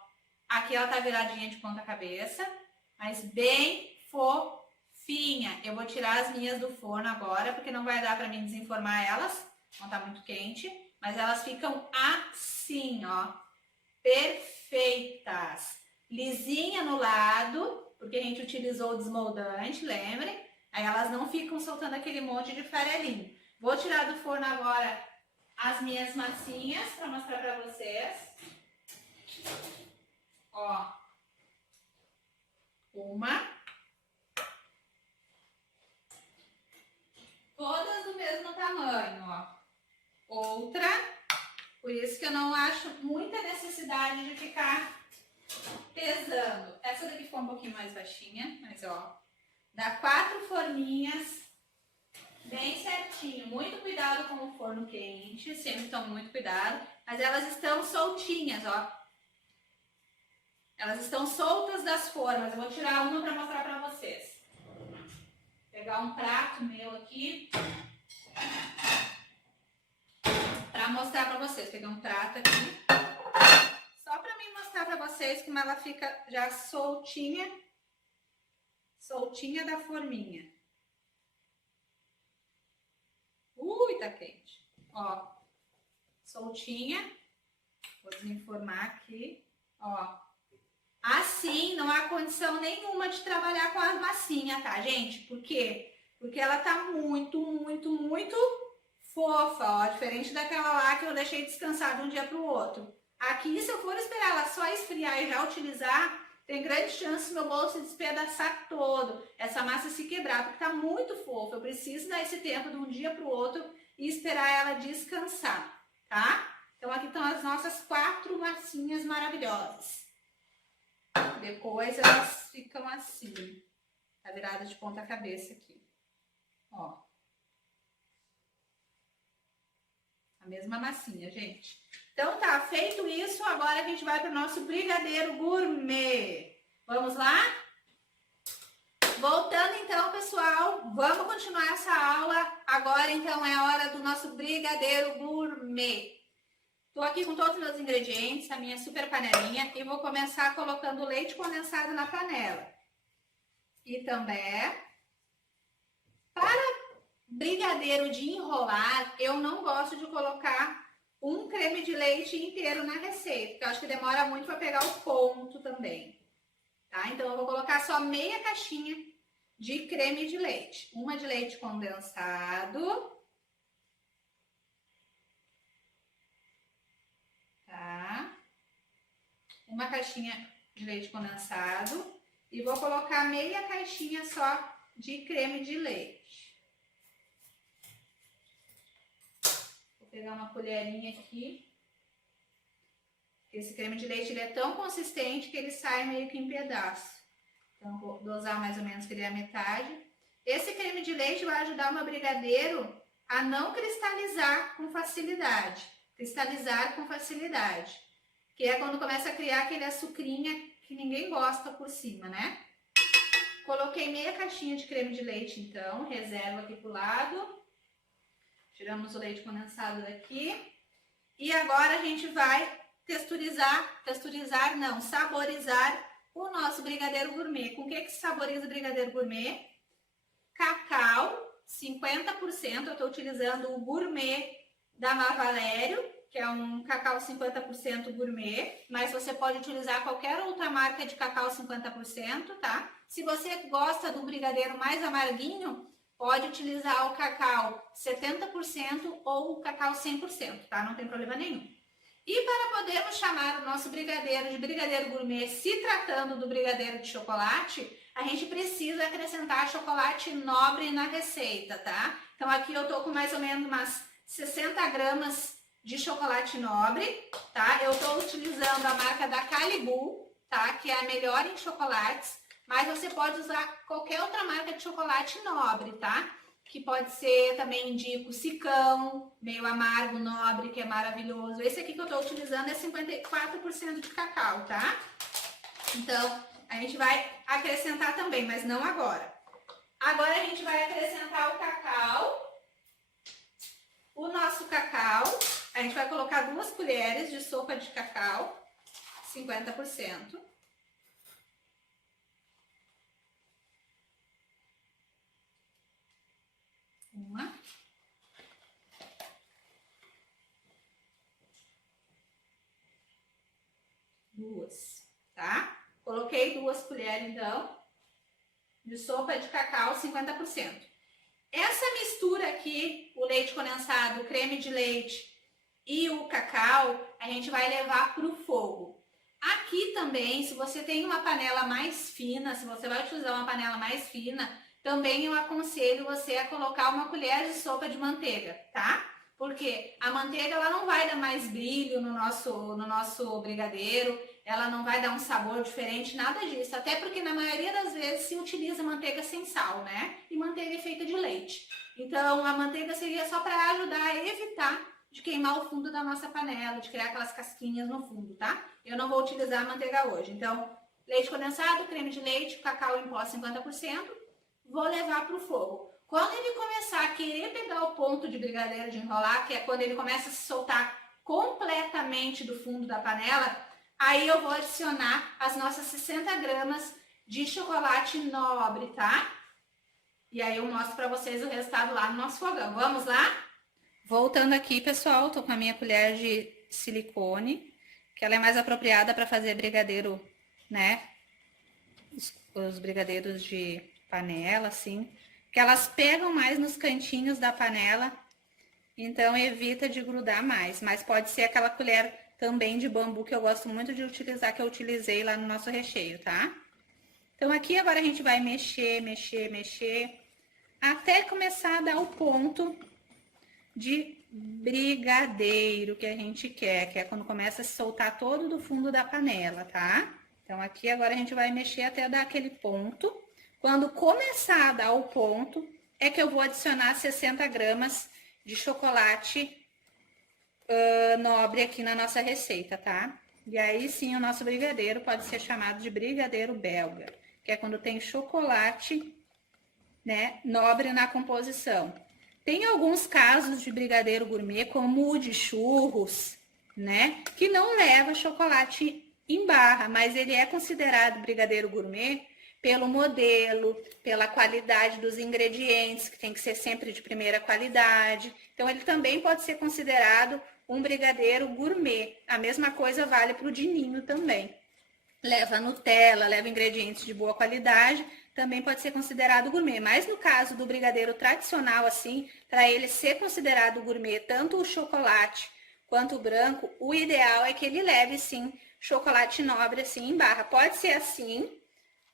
aqui ela tá viradinha de ponta cabeça, mas bem fofinha. Eu vou tirar as minhas do forno agora, porque não vai dar pra mim desenformar elas, não tá muito quente, mas elas ficam assim, ó. perfeitas. Lisinha no lado, porque a gente utilizou o desmoldante, lembrem? Aí elas não ficam soltando aquele monte de farelinho. Vou tirar do forno agora as minhas massinhas para mostrar para vocês. Ó, uma. Todas do mesmo tamanho, ó. Outra. Por isso que eu não acho muita necessidade de ficar pesando. Essa daqui ficou um pouquinho mais baixinha, mas ó. Dá 4 forminhas bem certinho. Muito cuidado com o forno quente, sempre tome muito cuidado. Mas elas estão soltinhas, ó. Elas estão soltas das formas. Eu vou tirar uma para mostrar para vocês. Vou pegar um prato meu aqui para mostrar para vocês. Peguei um prato aqui só para mim mostrar para vocês como ela fica já soltinha, soltinha da forminha. Tá quente. Ó, soltinha. Vou desenformar aqui, ó. Assim, não há condição nenhuma de trabalhar com a massinha, tá, gente? Por quê? Porque ela tá muito fofa, ó. Diferente daquela lá que eu deixei descansar de um dia pro outro. Aqui, se eu for esperar ela só esfriar e já utilizar, tem grande chance meu bolo se despedaçar todo. Essa massa se quebrar, porque tá muito fofa. Eu preciso dar esse tempo de um dia pro outro e esperar ela descansar, tá? Então, aqui estão as nossas 4 massinhas maravilhosas. Depois elas ficam assim, tá virada de ponta cabeça aqui, ó. A mesma massinha, gente. Então tá, feito isso, agora a gente vai para o nosso brigadeiro gourmet. Vamos lá? Voltando então, pessoal, vamos continuar essa aula. Agora então é a hora do nosso brigadeiro gourmet. Tô aqui com todos os meus ingredientes, a minha super panelinha, e vou começar colocando leite condensado na panela. E também, para brigadeiro de enrolar, eu não gosto de colocar um creme de leite inteiro na receita, porque eu acho que demora muito para pegar o ponto também, tá? Então, eu vou colocar só meia caixinha de creme de leite. Uma de leite condensado. Tá? Uma caixinha de leite condensado e vou colocar meia caixinha só de creme de leite. Vou pegar uma colherinha aqui. Esse creme de leite ele é tão consistente que ele sai meio que em pedaço. Então, vou dosar mais ou menos que ele é a metade. Esse creme de leite vai ajudar o meu brigadeiro a não cristalizar com facilidade. Cristalizar com facilidade. Que é quando começa a criar aquele açucrinha que ninguém gosta por cima, né? Coloquei meia caixinha de creme de leite, então. Reservo aqui pro lado. Tiramos o leite condensado daqui. E agora a gente vai saborizar o nosso brigadeiro gourmet. Com o que se saboriza o brigadeiro gourmet? Cacau, 50%. Eu estou utilizando o gourmet da Mavalério, que é um cacau 50% gourmet, mas você pode utilizar qualquer outra marca de cacau 50%, tá? Se você gosta do brigadeiro mais amarguinho, pode utilizar o cacau 70% ou o cacau 100%, tá? Não tem problema nenhum. E para podermos chamar o nosso brigadeiro de brigadeiro gourmet, se tratando do brigadeiro de chocolate, a gente precisa acrescentar chocolate nobre na receita, tá? Então aqui eu tô com mais ou menos umas 60 gramas de chocolate nobre, tá? Eu tô utilizando a marca da Calibu, tá? Que é a melhor em chocolates, mas você pode usar qualquer outra marca de chocolate nobre, tá? Que pode ser, também indico, Sicão, meio amargo, nobre, que é maravilhoso. Esse aqui que eu tô utilizando é 54% de cacau, tá? Então, a gente vai acrescentar também, mas não agora. Agora a gente vai acrescentar o cacau. O nosso cacau, a gente vai colocar 2 colheres de sopa de cacau, 50%. Uma. 2, tá? Coloquei 2 colheres, então, de sopa de cacau 50%. Essa mistura aqui, o leite condensado, o creme de leite e o cacau, a gente vai levar para o fogo. Aqui também, se você tem uma panela mais fina, se você vai utilizar uma panela mais fina, também eu aconselho você a colocar uma colher de sopa de manteiga, tá? Porque a manteiga ela não vai dar mais brilho no nosso brigadeiro, ela não vai dar um sabor diferente, nada disso. Até porque na maioria das vezes se utiliza manteiga sem sal, né? E manteiga é feita de leite. Então a manteiga seria só para ajudar a evitar de queimar o fundo da nossa panela, de criar aquelas casquinhas no fundo, tá? Eu não vou utilizar a manteiga hoje. Então, leite condensado, creme de leite, cacau em pó 50%, vou levar para o fogo. Quando ele começar a querer pegar o ponto de brigadeiro de enrolar, que é quando ele começa a se soltar completamente do fundo da panela, aí eu vou adicionar as nossas 60 gramas de chocolate nobre, tá? E aí eu mostro para vocês o resultado lá no nosso fogão. Vamos lá? Voltando aqui, pessoal, tô com a minha colher de silicone, que ela é mais apropriada para fazer brigadeiro, né? Os brigadeiros de panela, assim, que elas pegam mais nos cantinhos da panela, então evita de grudar mais. Mas pode ser aquela colher também de bambu que eu gosto muito de utilizar, que eu utilizei lá no nosso recheio, tá? Então aqui agora a gente vai mexer, até começar a dar o ponto de brigadeiro que a gente quer, que é quando começa a se soltar todo do fundo da panela, tá? Então aqui agora a gente vai mexer até dar aquele ponto. Quando começar a dar o ponto, é que eu vou adicionar 60 gramas de chocolate nobre aqui na nossa receita, tá? E aí sim o nosso brigadeiro pode ser chamado de brigadeiro belga, que é quando tem chocolate, né, nobre na composição. Tem alguns casos de brigadeiro gourmet, como o de churros, né, que não leva chocolate em barra, mas ele é considerado brigadeiro gourmet pelo modelo, pela qualidade dos ingredientes, que tem que ser sempre de primeira qualidade. Então, ele também pode ser considerado um brigadeiro gourmet. A mesma coisa vale para o de ninho também. Leva Nutella, leva ingredientes de boa qualidade, também pode ser considerado gourmet. Mas no caso do brigadeiro tradicional, assim, para ele ser considerado gourmet, tanto o chocolate quanto o branco, o ideal é que ele leve, sim, chocolate nobre, assim, em barra. Pode ser assim,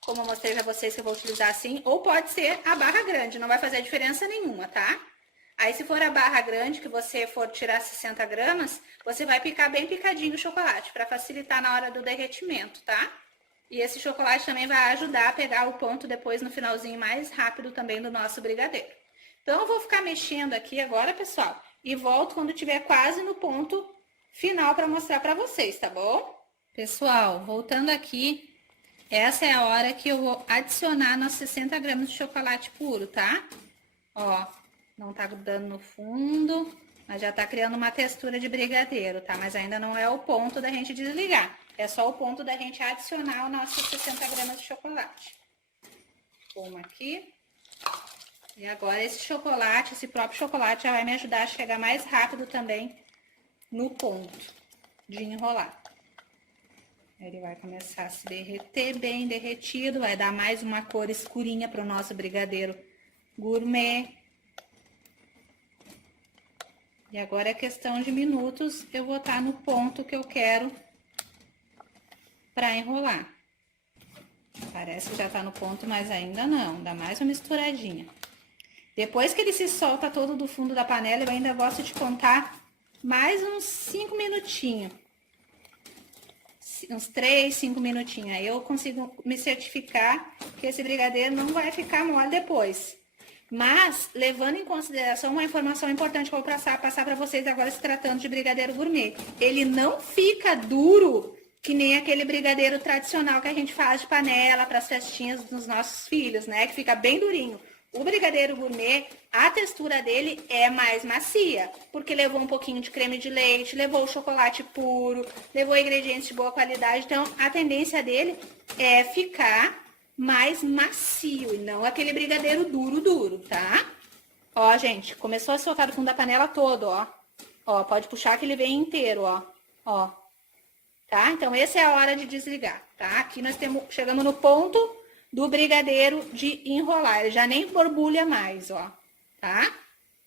como eu mostrei para vocês que eu vou utilizar assim, ou pode ser a barra grande, não vai fazer diferença nenhuma, tá? Aí, se for a barra grande, que você for tirar 60 gramas, você vai picar bem picadinho o chocolate, para facilitar na hora do derretimento, tá? E esse chocolate também vai ajudar a pegar o ponto depois no finalzinho mais rápido também do nosso brigadeiro. Então, eu vou ficar mexendo aqui agora, pessoal, e volto quando tiver quase no ponto final para mostrar para vocês, tá bom? Pessoal, voltando aqui, essa é a hora que eu vou adicionar nossos 60 gramas de chocolate puro, tá? Ó, não tá grudando no fundo, mas já tá criando uma textura de brigadeiro, tá? Mas ainda não é o ponto da gente desligar. É só o ponto da gente adicionar os nossos 60 gramas de chocolate. Uma aqui. E agora esse chocolate, esse próprio chocolate já vai me ajudar a chegar mais rápido também no ponto de enrolar. Ele vai começar a se derreter bem derretido, vai dar mais uma cor escurinha para o nosso brigadeiro gourmet. E agora é questão de minutos, eu vou estar no ponto que eu quero para enrolar. Parece que já tá no ponto, mas ainda não, dá mais uma misturadinha. Depois que ele se solta todo do fundo da panela, eu ainda gosto de contar mais uns 5 minutinhos. Uns 3, 5 minutinhos. Aí eu consigo me certificar que esse brigadeiro não vai ficar mole depois. Mas, levando em consideração uma informação importante que eu vou passar para vocês agora se tratando de brigadeiro gourmet. Ele não fica duro que nem aquele brigadeiro tradicional que a gente faz de panela para as festinhas dos nossos filhos, né? Que fica bem durinho. O brigadeiro gourmet, a textura dele é mais macia, porque levou um pouquinho de creme de leite, levou o chocolate puro, levou ingredientes de boa qualidade. Então, a tendência dele é ficar mais macio e não aquele brigadeiro duro, tá? Ó, gente, começou a soltar do fundo da panela todo, ó. Ó, pode puxar que ele vem inteiro, ó. Ó. tá? Então, essa é a hora de desligar, tá? Aqui nós estamos chegando no ponto do brigadeiro de enrolar. Ele já nem borbulha mais, ó, tá?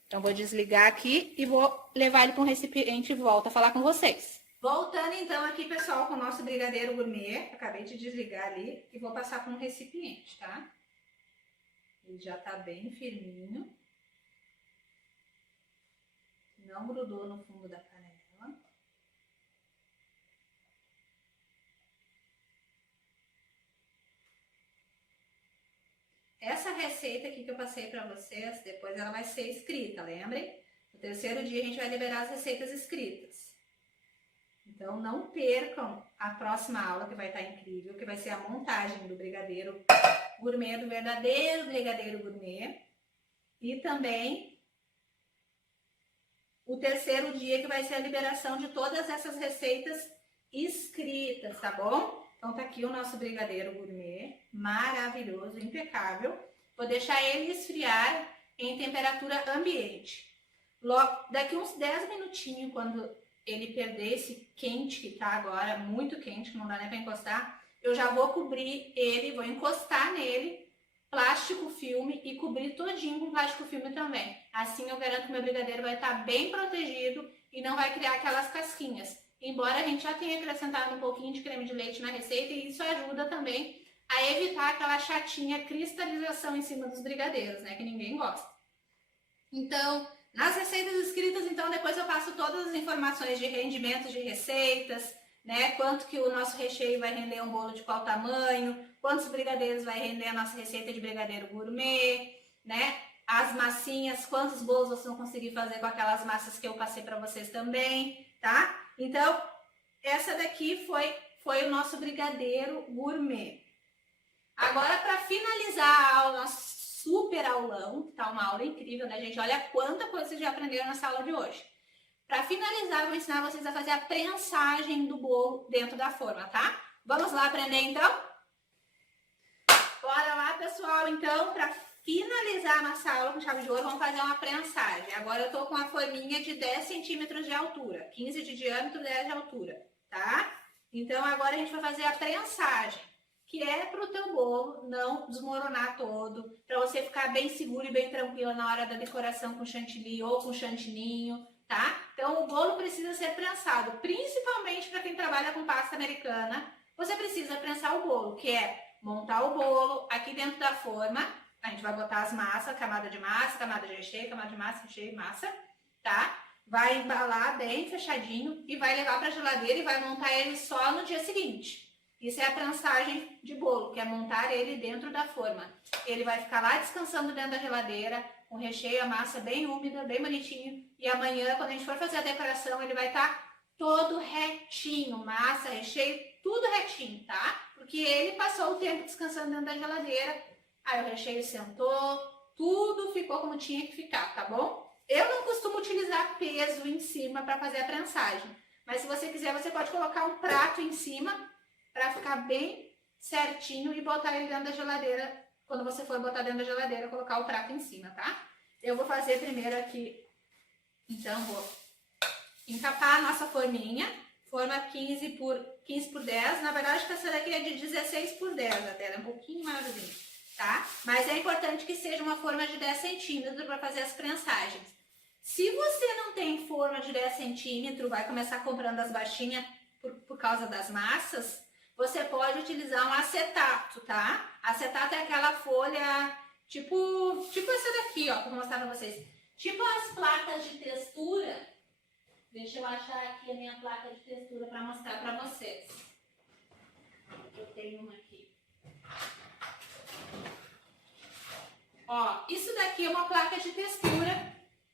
Então, vou desligar aqui e vou levar ele para um recipiente e volto a falar com vocês. Voltando, então, aqui, pessoal, com o nosso brigadeiro gourmet. Acabei de desligar ali e vou passar para um recipiente, tá? Ele já tá bem firminho. Não grudou no fundo da panela. Essa receita aqui que eu passei para vocês, depois ela vai ser escrita, lembrem? No terceiro dia a gente vai liberar as receitas escritas. Então não percam a próxima aula, que vai estar incrível, que vai ser a montagem do brigadeiro gourmet, do verdadeiro brigadeiro gourmet. E também o terceiro dia, que vai ser a liberação de todas essas receitas escritas, tá bom? Então tá aqui o nosso brigadeiro gourmet, maravilhoso, impecável. Vou deixar ele esfriar em temperatura ambiente. Daqui uns 10 minutinhos, quando ele perder esse quente que tá agora, muito quente, que não dá nem pra encostar, eu já vou cobrir ele, vou encostar nele, plástico filme, e cobrir todinho com plástico filme também. Assim eu garanto que meu brigadeiro vai estar bem protegido e não vai criar aquelas casquinhas. Embora a gente já tenha acrescentado um pouquinho de creme de leite na receita, e isso ajuda também a evitar aquela chatinha cristalização em cima dos brigadeiros, né, que ninguém gosta. Então, nas receitas escritas, então, depois eu passo todas as informações de rendimentos de receitas, né, quanto que o nosso recheio vai render um bolo de qual tamanho, quantos brigadeiros vai render a nossa receita de brigadeiro gourmet, né, as massinhas, quantos bolos vocês vão conseguir fazer com aquelas massas que eu passei para vocês também, tá? Então, essa daqui foi o nosso brigadeiro gourmet. Agora, para finalizar a aula, nosso super aulão, tá uma aula incrível, né, gente? Olha quanta coisa vocês já aprenderam nessa aula de hoje. Para finalizar, eu vou ensinar vocês a fazer a prensagem do bolo dentro da forma, tá? Vamos lá aprender, então? Bora lá, pessoal. Então, para finalizar a nossa aula com chave de ouro, vamos fazer uma prensagem. Agora eu tô com uma forminha de 10 centímetros de altura, 15 de diâmetro, 10 de altura, tá? Então, agora a gente vai fazer a prensagem, que é para o teu bolo não desmoronar todo, para você ficar bem seguro e bem tranquila na hora da decoração com chantilly ou com chantininho, tá? Então, o bolo precisa ser prensado, principalmente para quem trabalha com pasta americana. Você precisa prensar o bolo, que é montar o bolo aqui dentro da forma. A gente vai botar as massas, camada de massa, camada de recheio, camada de massa, recheio e massa, tá? Vai embalar bem fechadinho e vai levar para a geladeira e vai montar ele só no dia seguinte. Isso é a prensagem de bolo, que é montar ele dentro da forma. Ele vai ficar lá descansando dentro da geladeira, com recheio, a massa bem úmida, bem bonitinho. E amanhã, quando a gente for fazer a decoração, ele vai estar todo retinho, massa, recheio, tudo retinho, tá? Porque ele passou o tempo descansando dentro da geladeira, aí o recheio sentou, tudo ficou como tinha que ficar, tá bom? Eu não costumo utilizar peso em cima para fazer a prensagem, mas se você quiser, você pode colocar um prato em cima para ficar bem certinho e botar ele dentro da geladeira. Quando você for botar dentro da geladeira, colocar o prato em cima, tá? Eu vou fazer primeiro aqui, então vou encapar a nossa forminha, forma 15 por 10, na verdade essa daqui é de 16 por 10 até, ela é um pouquinho maiorzinha, tá? Mas é importante que seja uma forma de 10 centímetros para fazer as prensagens. Se você não tem forma de 10 centímetros, vai começar comprando as baixinhas por causa das massas, você pode utilizar um acetato, tá? Acetato é aquela folha, tipo essa daqui, ó, que eu vou mostrar pra vocês. Tipo as placas de textura. Deixa eu achar aqui a minha placa de textura pra mostrar pra vocês. Eu tenho uma aqui. Ó, isso daqui é uma placa de textura,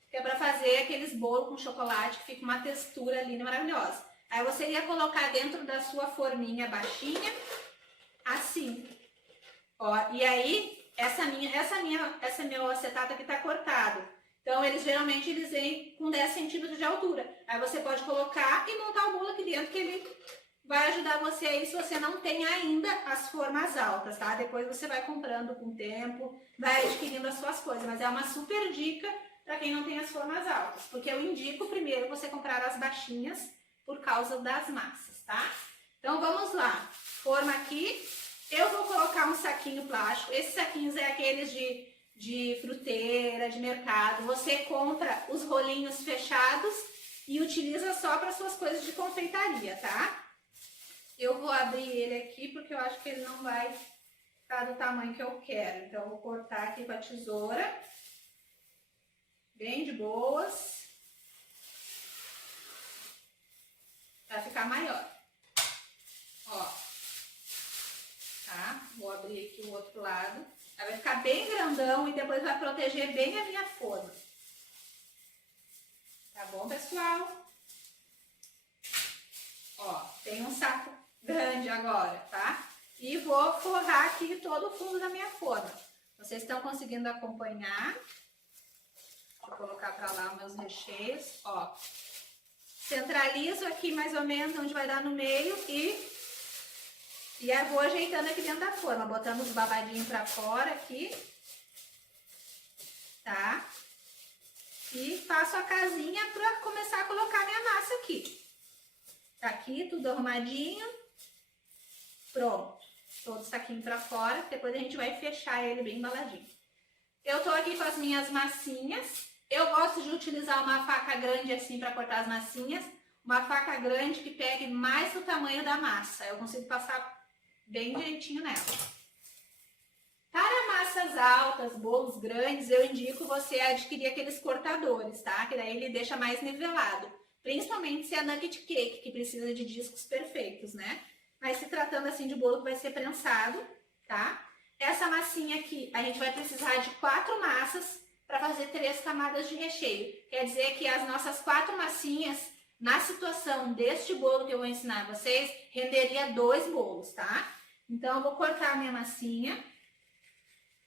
que é pra fazer aqueles bolos com chocolate, que fica uma textura linda, maravilhosa. Aí você ia colocar dentro da sua forminha baixinha, assim. Ó, e aí, esse meu acetato aqui tá cortado. Então, geralmente eles vêm com 10 centímetros de altura. Aí você pode colocar e montar o bolo aqui dentro, que ele vai ajudar você aí se você não tem ainda as formas altas, tá? Depois você vai comprando com o tempo, vai adquirindo as suas coisas. Mas é uma super dica para quem não tem as formas altas. Porque eu indico primeiro você comprar as baixinhas, por causa das massas, tá? forma aqui. Eu vou colocar um saquinho plástico. Esses saquinhos é aqueles de fruteira, de mercado. Você compra os rolinhos fechados e utiliza só para suas coisas de confeitaria, tá? Eu vou abrir ele aqui porque eu acho que ele não vai ficar do tamanho que eu quero. Então, eu vou cortar aqui com a tesoura. Bem de boas. Para ficar maior. Ó. Tá? Vou abrir aqui o outro lado. Ela vai ficar bem grandão e depois vai proteger bem a minha forma. Tá bom, pessoal? Ó, tem um saco grande agora, tá? E vou forrar aqui todo o fundo da minha forma. Vocês estão conseguindo acompanhar? Vou colocar pra lá os meus recheios, ó. Centralizo aqui mais ou menos onde vai dar no meio e eu vou ajeitando aqui dentro da forma, botando os babadinhos pra fora aqui, tá? E faço a casinha pra começar a colocar minha massa aqui. Tá aqui, tudo arrumadinho. Pronto. Todo o saquinho pra fora, depois a gente vai fechar ele bem embaladinho. Eu tô aqui com as minhas massinhas. Eu gosto de utilizar uma faca grande assim pra cortar as massinhas. Uma faca grande que pegue mais o tamanho da massa. Eu consigo passar bem direitinho nela. Para massas altas, bolos grandes, eu indico você adquirir aqueles cortadores, tá? Que daí ele deixa mais nivelado. Principalmente se é nugget cake, que precisa de discos perfeitos, né? Mas se tratando assim de bolo que vai ser prensado, tá? Essa massinha aqui, a gente vai precisar de 4 massas para fazer 3 camadas de recheio. Quer dizer que as nossas 4 massinhas, na situação deste bolo que eu vou ensinar a vocês, renderia 2 bolos, tá? Então, eu vou cortar a minha massinha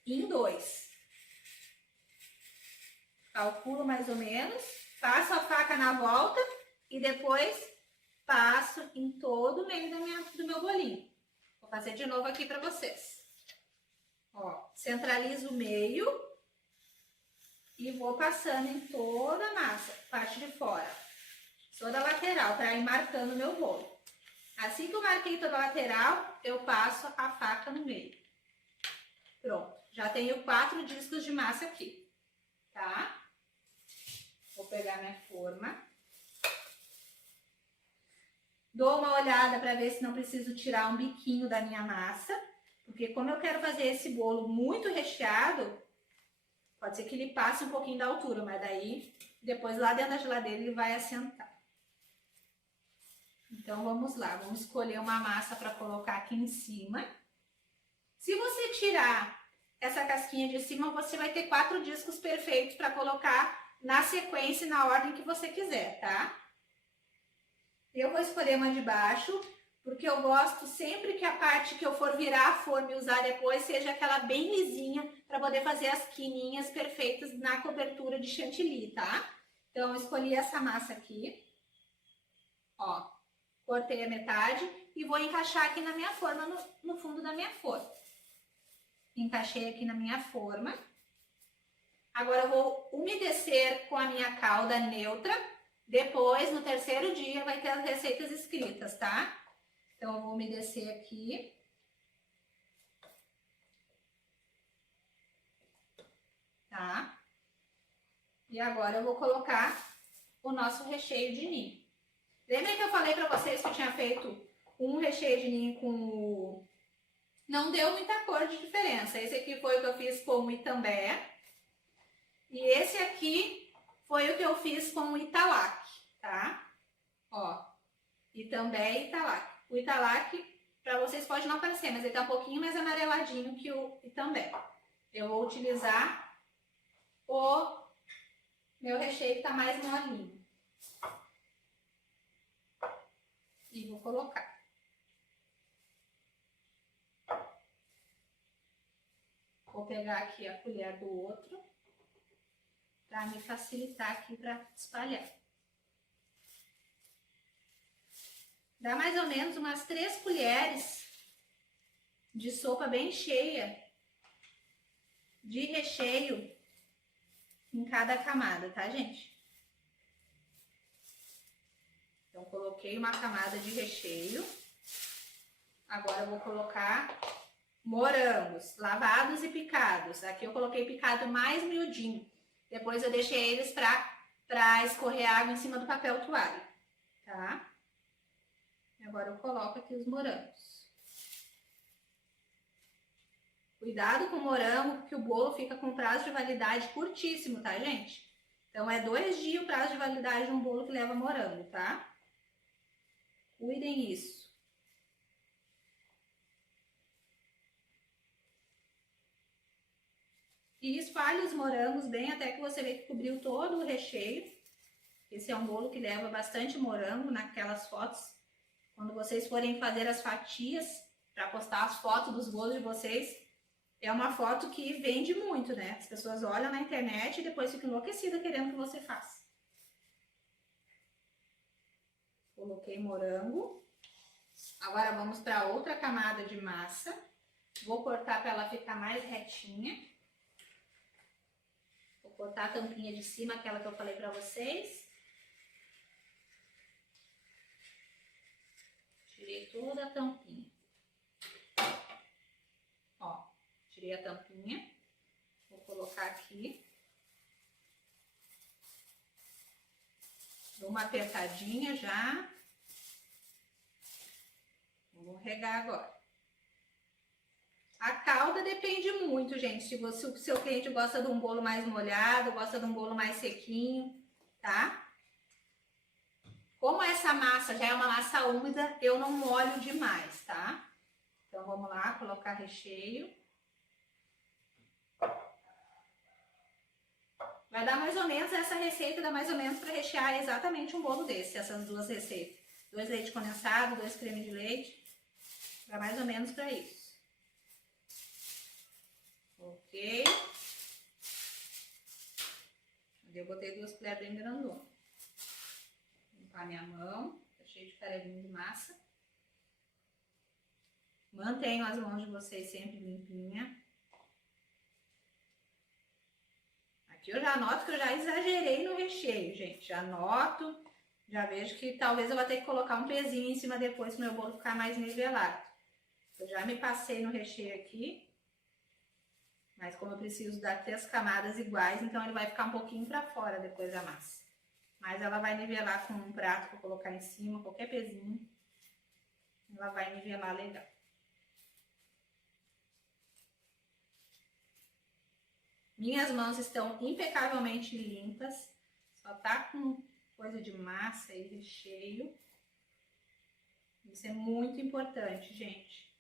em 2. Calculo mais ou menos, passo a faca na volta e depois passo em todo o meio do meu bolinho. Vou fazer de novo aqui para vocês. Ó, centralizo o meio e vou passando em toda a massa, parte de fora, toda a lateral, para ir marcando o meu bolo. Assim que eu marquei toda a lateral, eu passo a faca no meio. Pronto, já tenho 4 discos de massa aqui, tá? Vou pegar minha forma. Dou uma olhada para ver se não preciso tirar um biquinho da minha massa, porque como eu quero fazer esse bolo muito recheado, pode ser que ele passe um pouquinho da altura, mas daí depois lá dentro da geladeira ele vai assentar. Então, vamos lá, vamos escolher uma massa para colocar aqui em cima. Se você tirar essa casquinha de cima, você vai ter 4 discos perfeitos para colocar na sequência e na ordem que você quiser, tá? Eu vou escolher uma de baixo, porque eu gosto sempre que a parte que eu for virar a forma e usar depois seja aquela bem lisinha, para poder fazer as quininhas perfeitas na cobertura de chantilly, tá? Então, eu escolhi essa massa aqui, ó. Cortei a metade e vou encaixar aqui na minha forma, no fundo da minha forma. Encaixei aqui na minha forma. Agora eu vou umedecer com a minha calda neutra. Depois, no terceiro dia, vai ter as receitas escritas, tá? Então, eu vou umedecer aqui. Tá? E agora eu vou colocar o nosso recheio de ninho. Lembra que eu falei pra vocês que eu tinha feito um recheio de ninho com o... Não deu muita cor de diferença. Esse aqui foi o que eu fiz com o Itambé. E esse aqui foi o que eu fiz com o Italac, tá? Ó, Itambé e Italac. O Italac, pra vocês pode não parecer, mas ele tá um pouquinho mais amareladinho que o Itambé. Eu vou utilizar o meu recheio que tá mais molinho. E vou colocar. Vou pegar aqui a colher do outro, para me facilitar aqui para espalhar. Dá mais ou menos umas 3 colheres de sopa bem cheia de recheio em cada camada, tá, gente? Então, coloquei uma camada de recheio. Agora eu vou colocar morangos lavados e picados. Aqui eu coloquei picado mais miudinho. Depois eu deixei eles para escorrer água em cima do papel toalha, tá? Agora eu coloco aqui os morangos. Cuidado com o morango, porque o bolo fica com prazo de validade curtíssimo, tá, gente? Então é 2 dias o prazo de validade de um bolo que leva morango, tá? Cuidem isso. E espalhe os morangos bem até que você vê que cobriu todo o recheio. Esse é um bolo que leva bastante morango naquelas fotos. Quando vocês forem fazer as fatias, para postar as fotos dos bolos de vocês, é uma foto que vende muito, né? As pessoas olham na internet e depois ficam enlouquecidas querendo que você faça. Coloquei morango. Agora vamos para outra camada de massa. Vou cortar para ela ficar mais retinha. Vou cortar a tampinha de cima, aquela que eu falei para vocês. Tirei toda a tampinha. Ó, tirei a tampinha. Vou colocar aqui. Dou uma apertadinha já. Vou regar agora. A calda depende muito, gente. Se o seu cliente gosta de um bolo mais molhado, gosta de um bolo mais sequinho, tá? Como essa massa já é uma massa úmida, eu não molho demais, tá? Então, vamos lá, colocar recheio. Vai dar mais ou menos, essa receita dá mais ou menos para rechear exatamente um bolo desse, essas duas receitas. 2 leite condensado, 2 creme de leite. Dá mais ou menos para isso. Ok. Eu botei 2 colheres bem grandonas. Limpar minha mão, tá cheio de farelinho de massa. Mantenham as mãos de vocês sempre limpinhas. Aqui eu já noto que eu já exagerei no recheio, gente. Já noto, já vejo que talvez eu vou ter que colocar um pezinho em cima depois para o meu bolo ficar mais nivelado. Eu já me passei no recheio aqui. Mas como eu preciso dar 3 camadas iguais, então ele vai ficar um pouquinho para fora depois da massa. Mas ela vai nivelar com um prato que eu colocar em cima, qualquer pezinho. Ela vai nivelar legal. Minhas mãos estão impecavelmente limpas. Só tá com coisa de massa e recheio. Isso é muito importante, gente.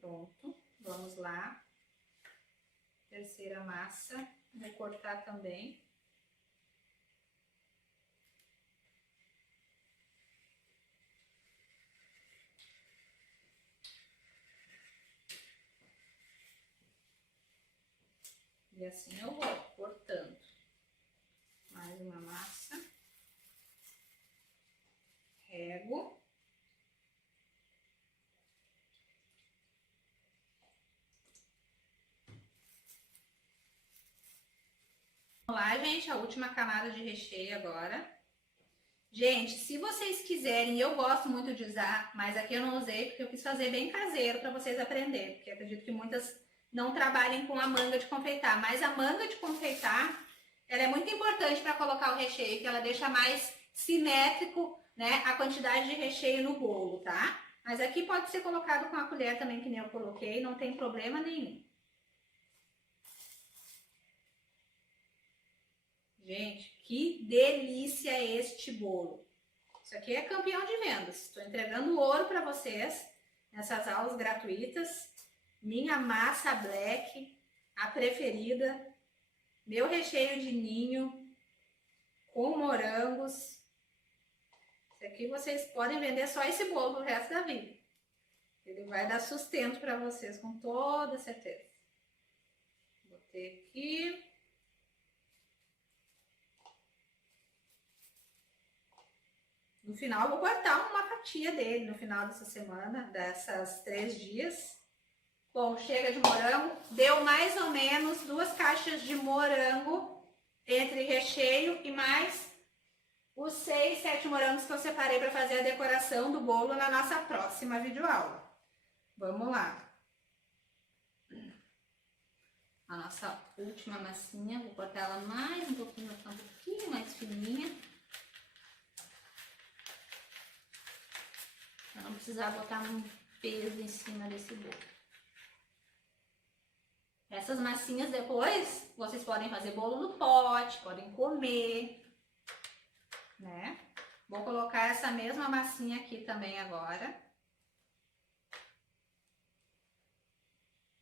Pronto, vamos lá. Terceira massa, vou cortar também. E assim eu vou cortando. Mais uma massa. Rego. Vamos lá, gente, a última camada de recheio agora. Gente, se vocês quiserem, eu gosto muito de usar, mas aqui eu não usei porque eu quis fazer bem caseiro para vocês aprenderem, porque acredito que muitas não trabalhem com a manga de confeitar, mas a manga de confeitar, ela é muito importante para colocar o recheio, que ela deixa mais simétrico, né, a quantidade de recheio no bolo, tá? Mas aqui pode ser colocado com a colher também, que nem eu coloquei, não tem problema nenhum. Gente, que delícia este bolo! Isso aqui é campeão de vendas. Estou entregando ouro para vocês nessas aulas gratuitas. Minha massa black, a preferida. Meu recheio de ninho com morangos. Isso aqui vocês podem vender só esse bolo pro resto da vida. Ele vai dar sustento para vocês com toda certeza. Botei aqui. No final eu vou cortar uma fatia dele no final dessa semana, dessas 3 dias. Bom, chega de morango. Deu mais ou menos 2 caixas de morango entre recheio e mais os 6, 7 morangos que eu separei para fazer a decoração do bolo na nossa próxima videoaula. Vamos lá. A nossa última massinha, vou cortar ela mais um pouquinho, ficar um pouquinho mais fininha. Pra não precisar botar um peso em cima desse bolo. Essas massinhas depois, vocês podem fazer bolo no pote, podem comer, né? Vou colocar essa mesma massinha aqui também agora.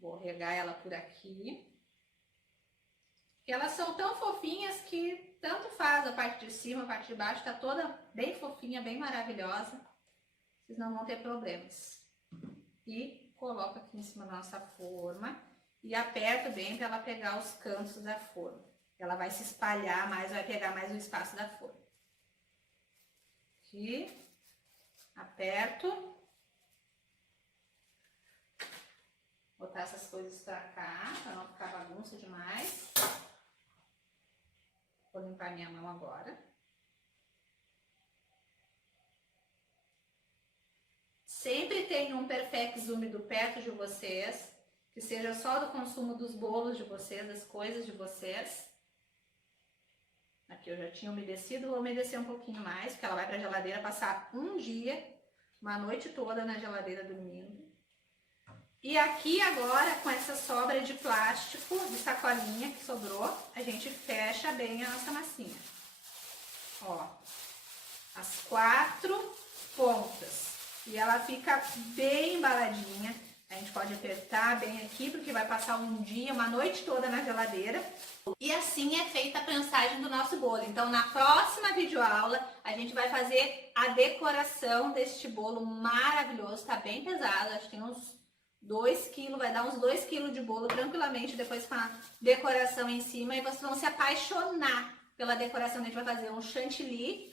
Vou regar ela por aqui. E elas são tão fofinhas que tanto faz a parte de cima, a parte de baixo, tá toda bem fofinha, bem maravilhosa. Vocês não vão ter problemas. E coloco aqui em cima da nossa forma e aperto bem para ela pegar os cantos da forma. Ela vai se espalhar mais, vai pegar mais o espaço da forma. Aqui, aperto. Botar essas coisas pra cá, pra não ficar bagunça demais. Vou limpar minha mão agora. Sempre tenha um Perfex úmido perto de vocês, que seja só do consumo dos bolos de vocês, das coisas de vocês. Aqui eu já tinha umedecido, vou umedecer um pouquinho mais, porque ela vai pra geladeira passar um dia, uma noite toda na geladeira dormindo. E aqui agora, com essa sobra de plástico, de sacolinha que sobrou, a gente fecha bem a nossa massinha. Ó, as 4 pontas. E ela fica bem embaladinha. A gente pode apertar bem aqui, porque vai passar um dia, uma noite toda na geladeira. E assim é feita a prensagem do nosso bolo. Então, na próxima videoaula, a gente vai fazer a decoração deste bolo maravilhoso. Tá bem pesado, acho que tem uns 2 kg, vai dar uns 2 kg de bolo tranquilamente, depois com a decoração em cima, e vocês vão se apaixonar pela decoração. A gente vai fazer um chantilly,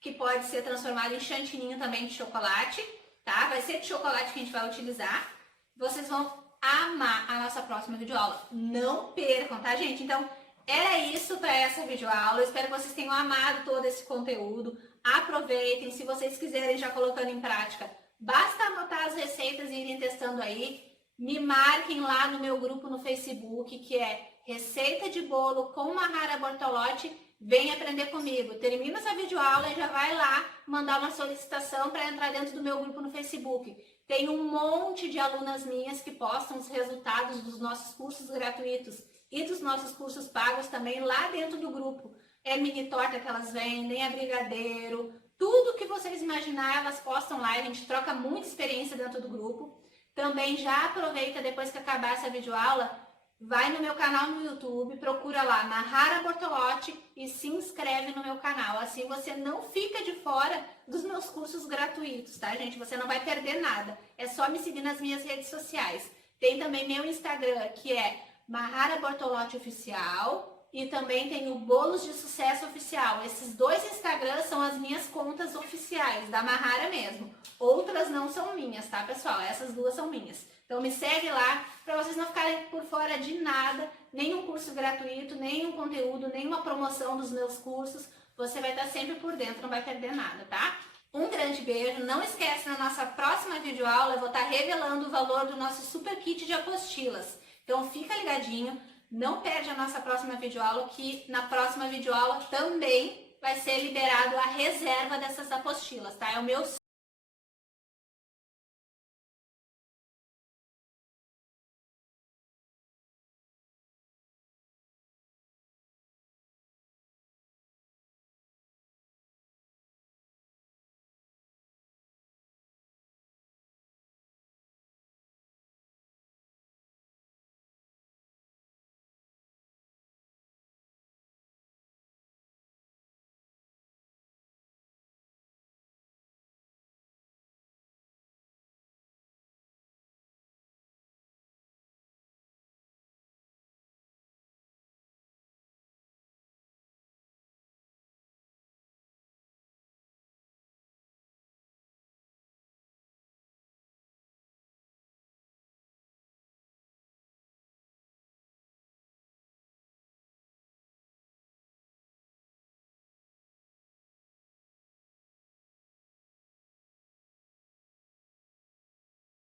que pode ser transformado em chantininho também de chocolate, tá? Vai ser de chocolate que a gente vai utilizar. Vocês vão amar a nossa próxima videoaula. Não percam, tá, gente? Então, era isso para essa videoaula. Eu espero que vocês tenham amado todo esse conteúdo. Aproveitem, se vocês quiserem já colocando em prática, basta anotar as receitas e irem testando aí. Me marquem lá no meu grupo no Facebook, que é Receita de Bolo com Mahara Bortolotti. Vem aprender comigo. Termina essa videoaula e já vai lá mandar uma solicitação para entrar dentro do meu grupo no Facebook. Tem um monte de alunas minhas que postam os resultados dos nossos cursos gratuitos e dos nossos cursos pagos também lá dentro do grupo. É mini torta que elas vendem, é brigadeiro, tudo que vocês imaginar, elas postam lá, a gente troca muita experiência dentro do grupo. Também já aproveita, depois que acabar essa videoaula, vai no meu canal no YouTube, procura lá Mahara Bortolotti e se inscreve no meu canal. Assim você não fica de fora dos meus cursos gratuitos, tá, gente? Você não vai perder nada. É só me seguir nas minhas redes sociais. Tem também meu Instagram, que é Mahara Bortolotti Oficial. E também tem o Bolos de Sucesso Oficial. Esses 2 Instagrams são as minhas contas oficiais, da Mahara mesmo. Outras não são minhas, tá, pessoal? Essas 2 são minhas. Então me segue lá para vocês não ficarem por fora de nada, nenhum curso gratuito, nenhum conteúdo, nenhuma promoção dos meus cursos. Você vai estar sempre por dentro, não vai perder nada, tá? Um grande beijo. Não esquece, na nossa próxima videoaula eu vou estar revelando o valor do nosso super kit de apostilas. Então fica ligadinho. Não perde a nossa próxima videoaula, que na próxima videoaula também vai ser liberado a reserva dessas apostilas, tá? É o meu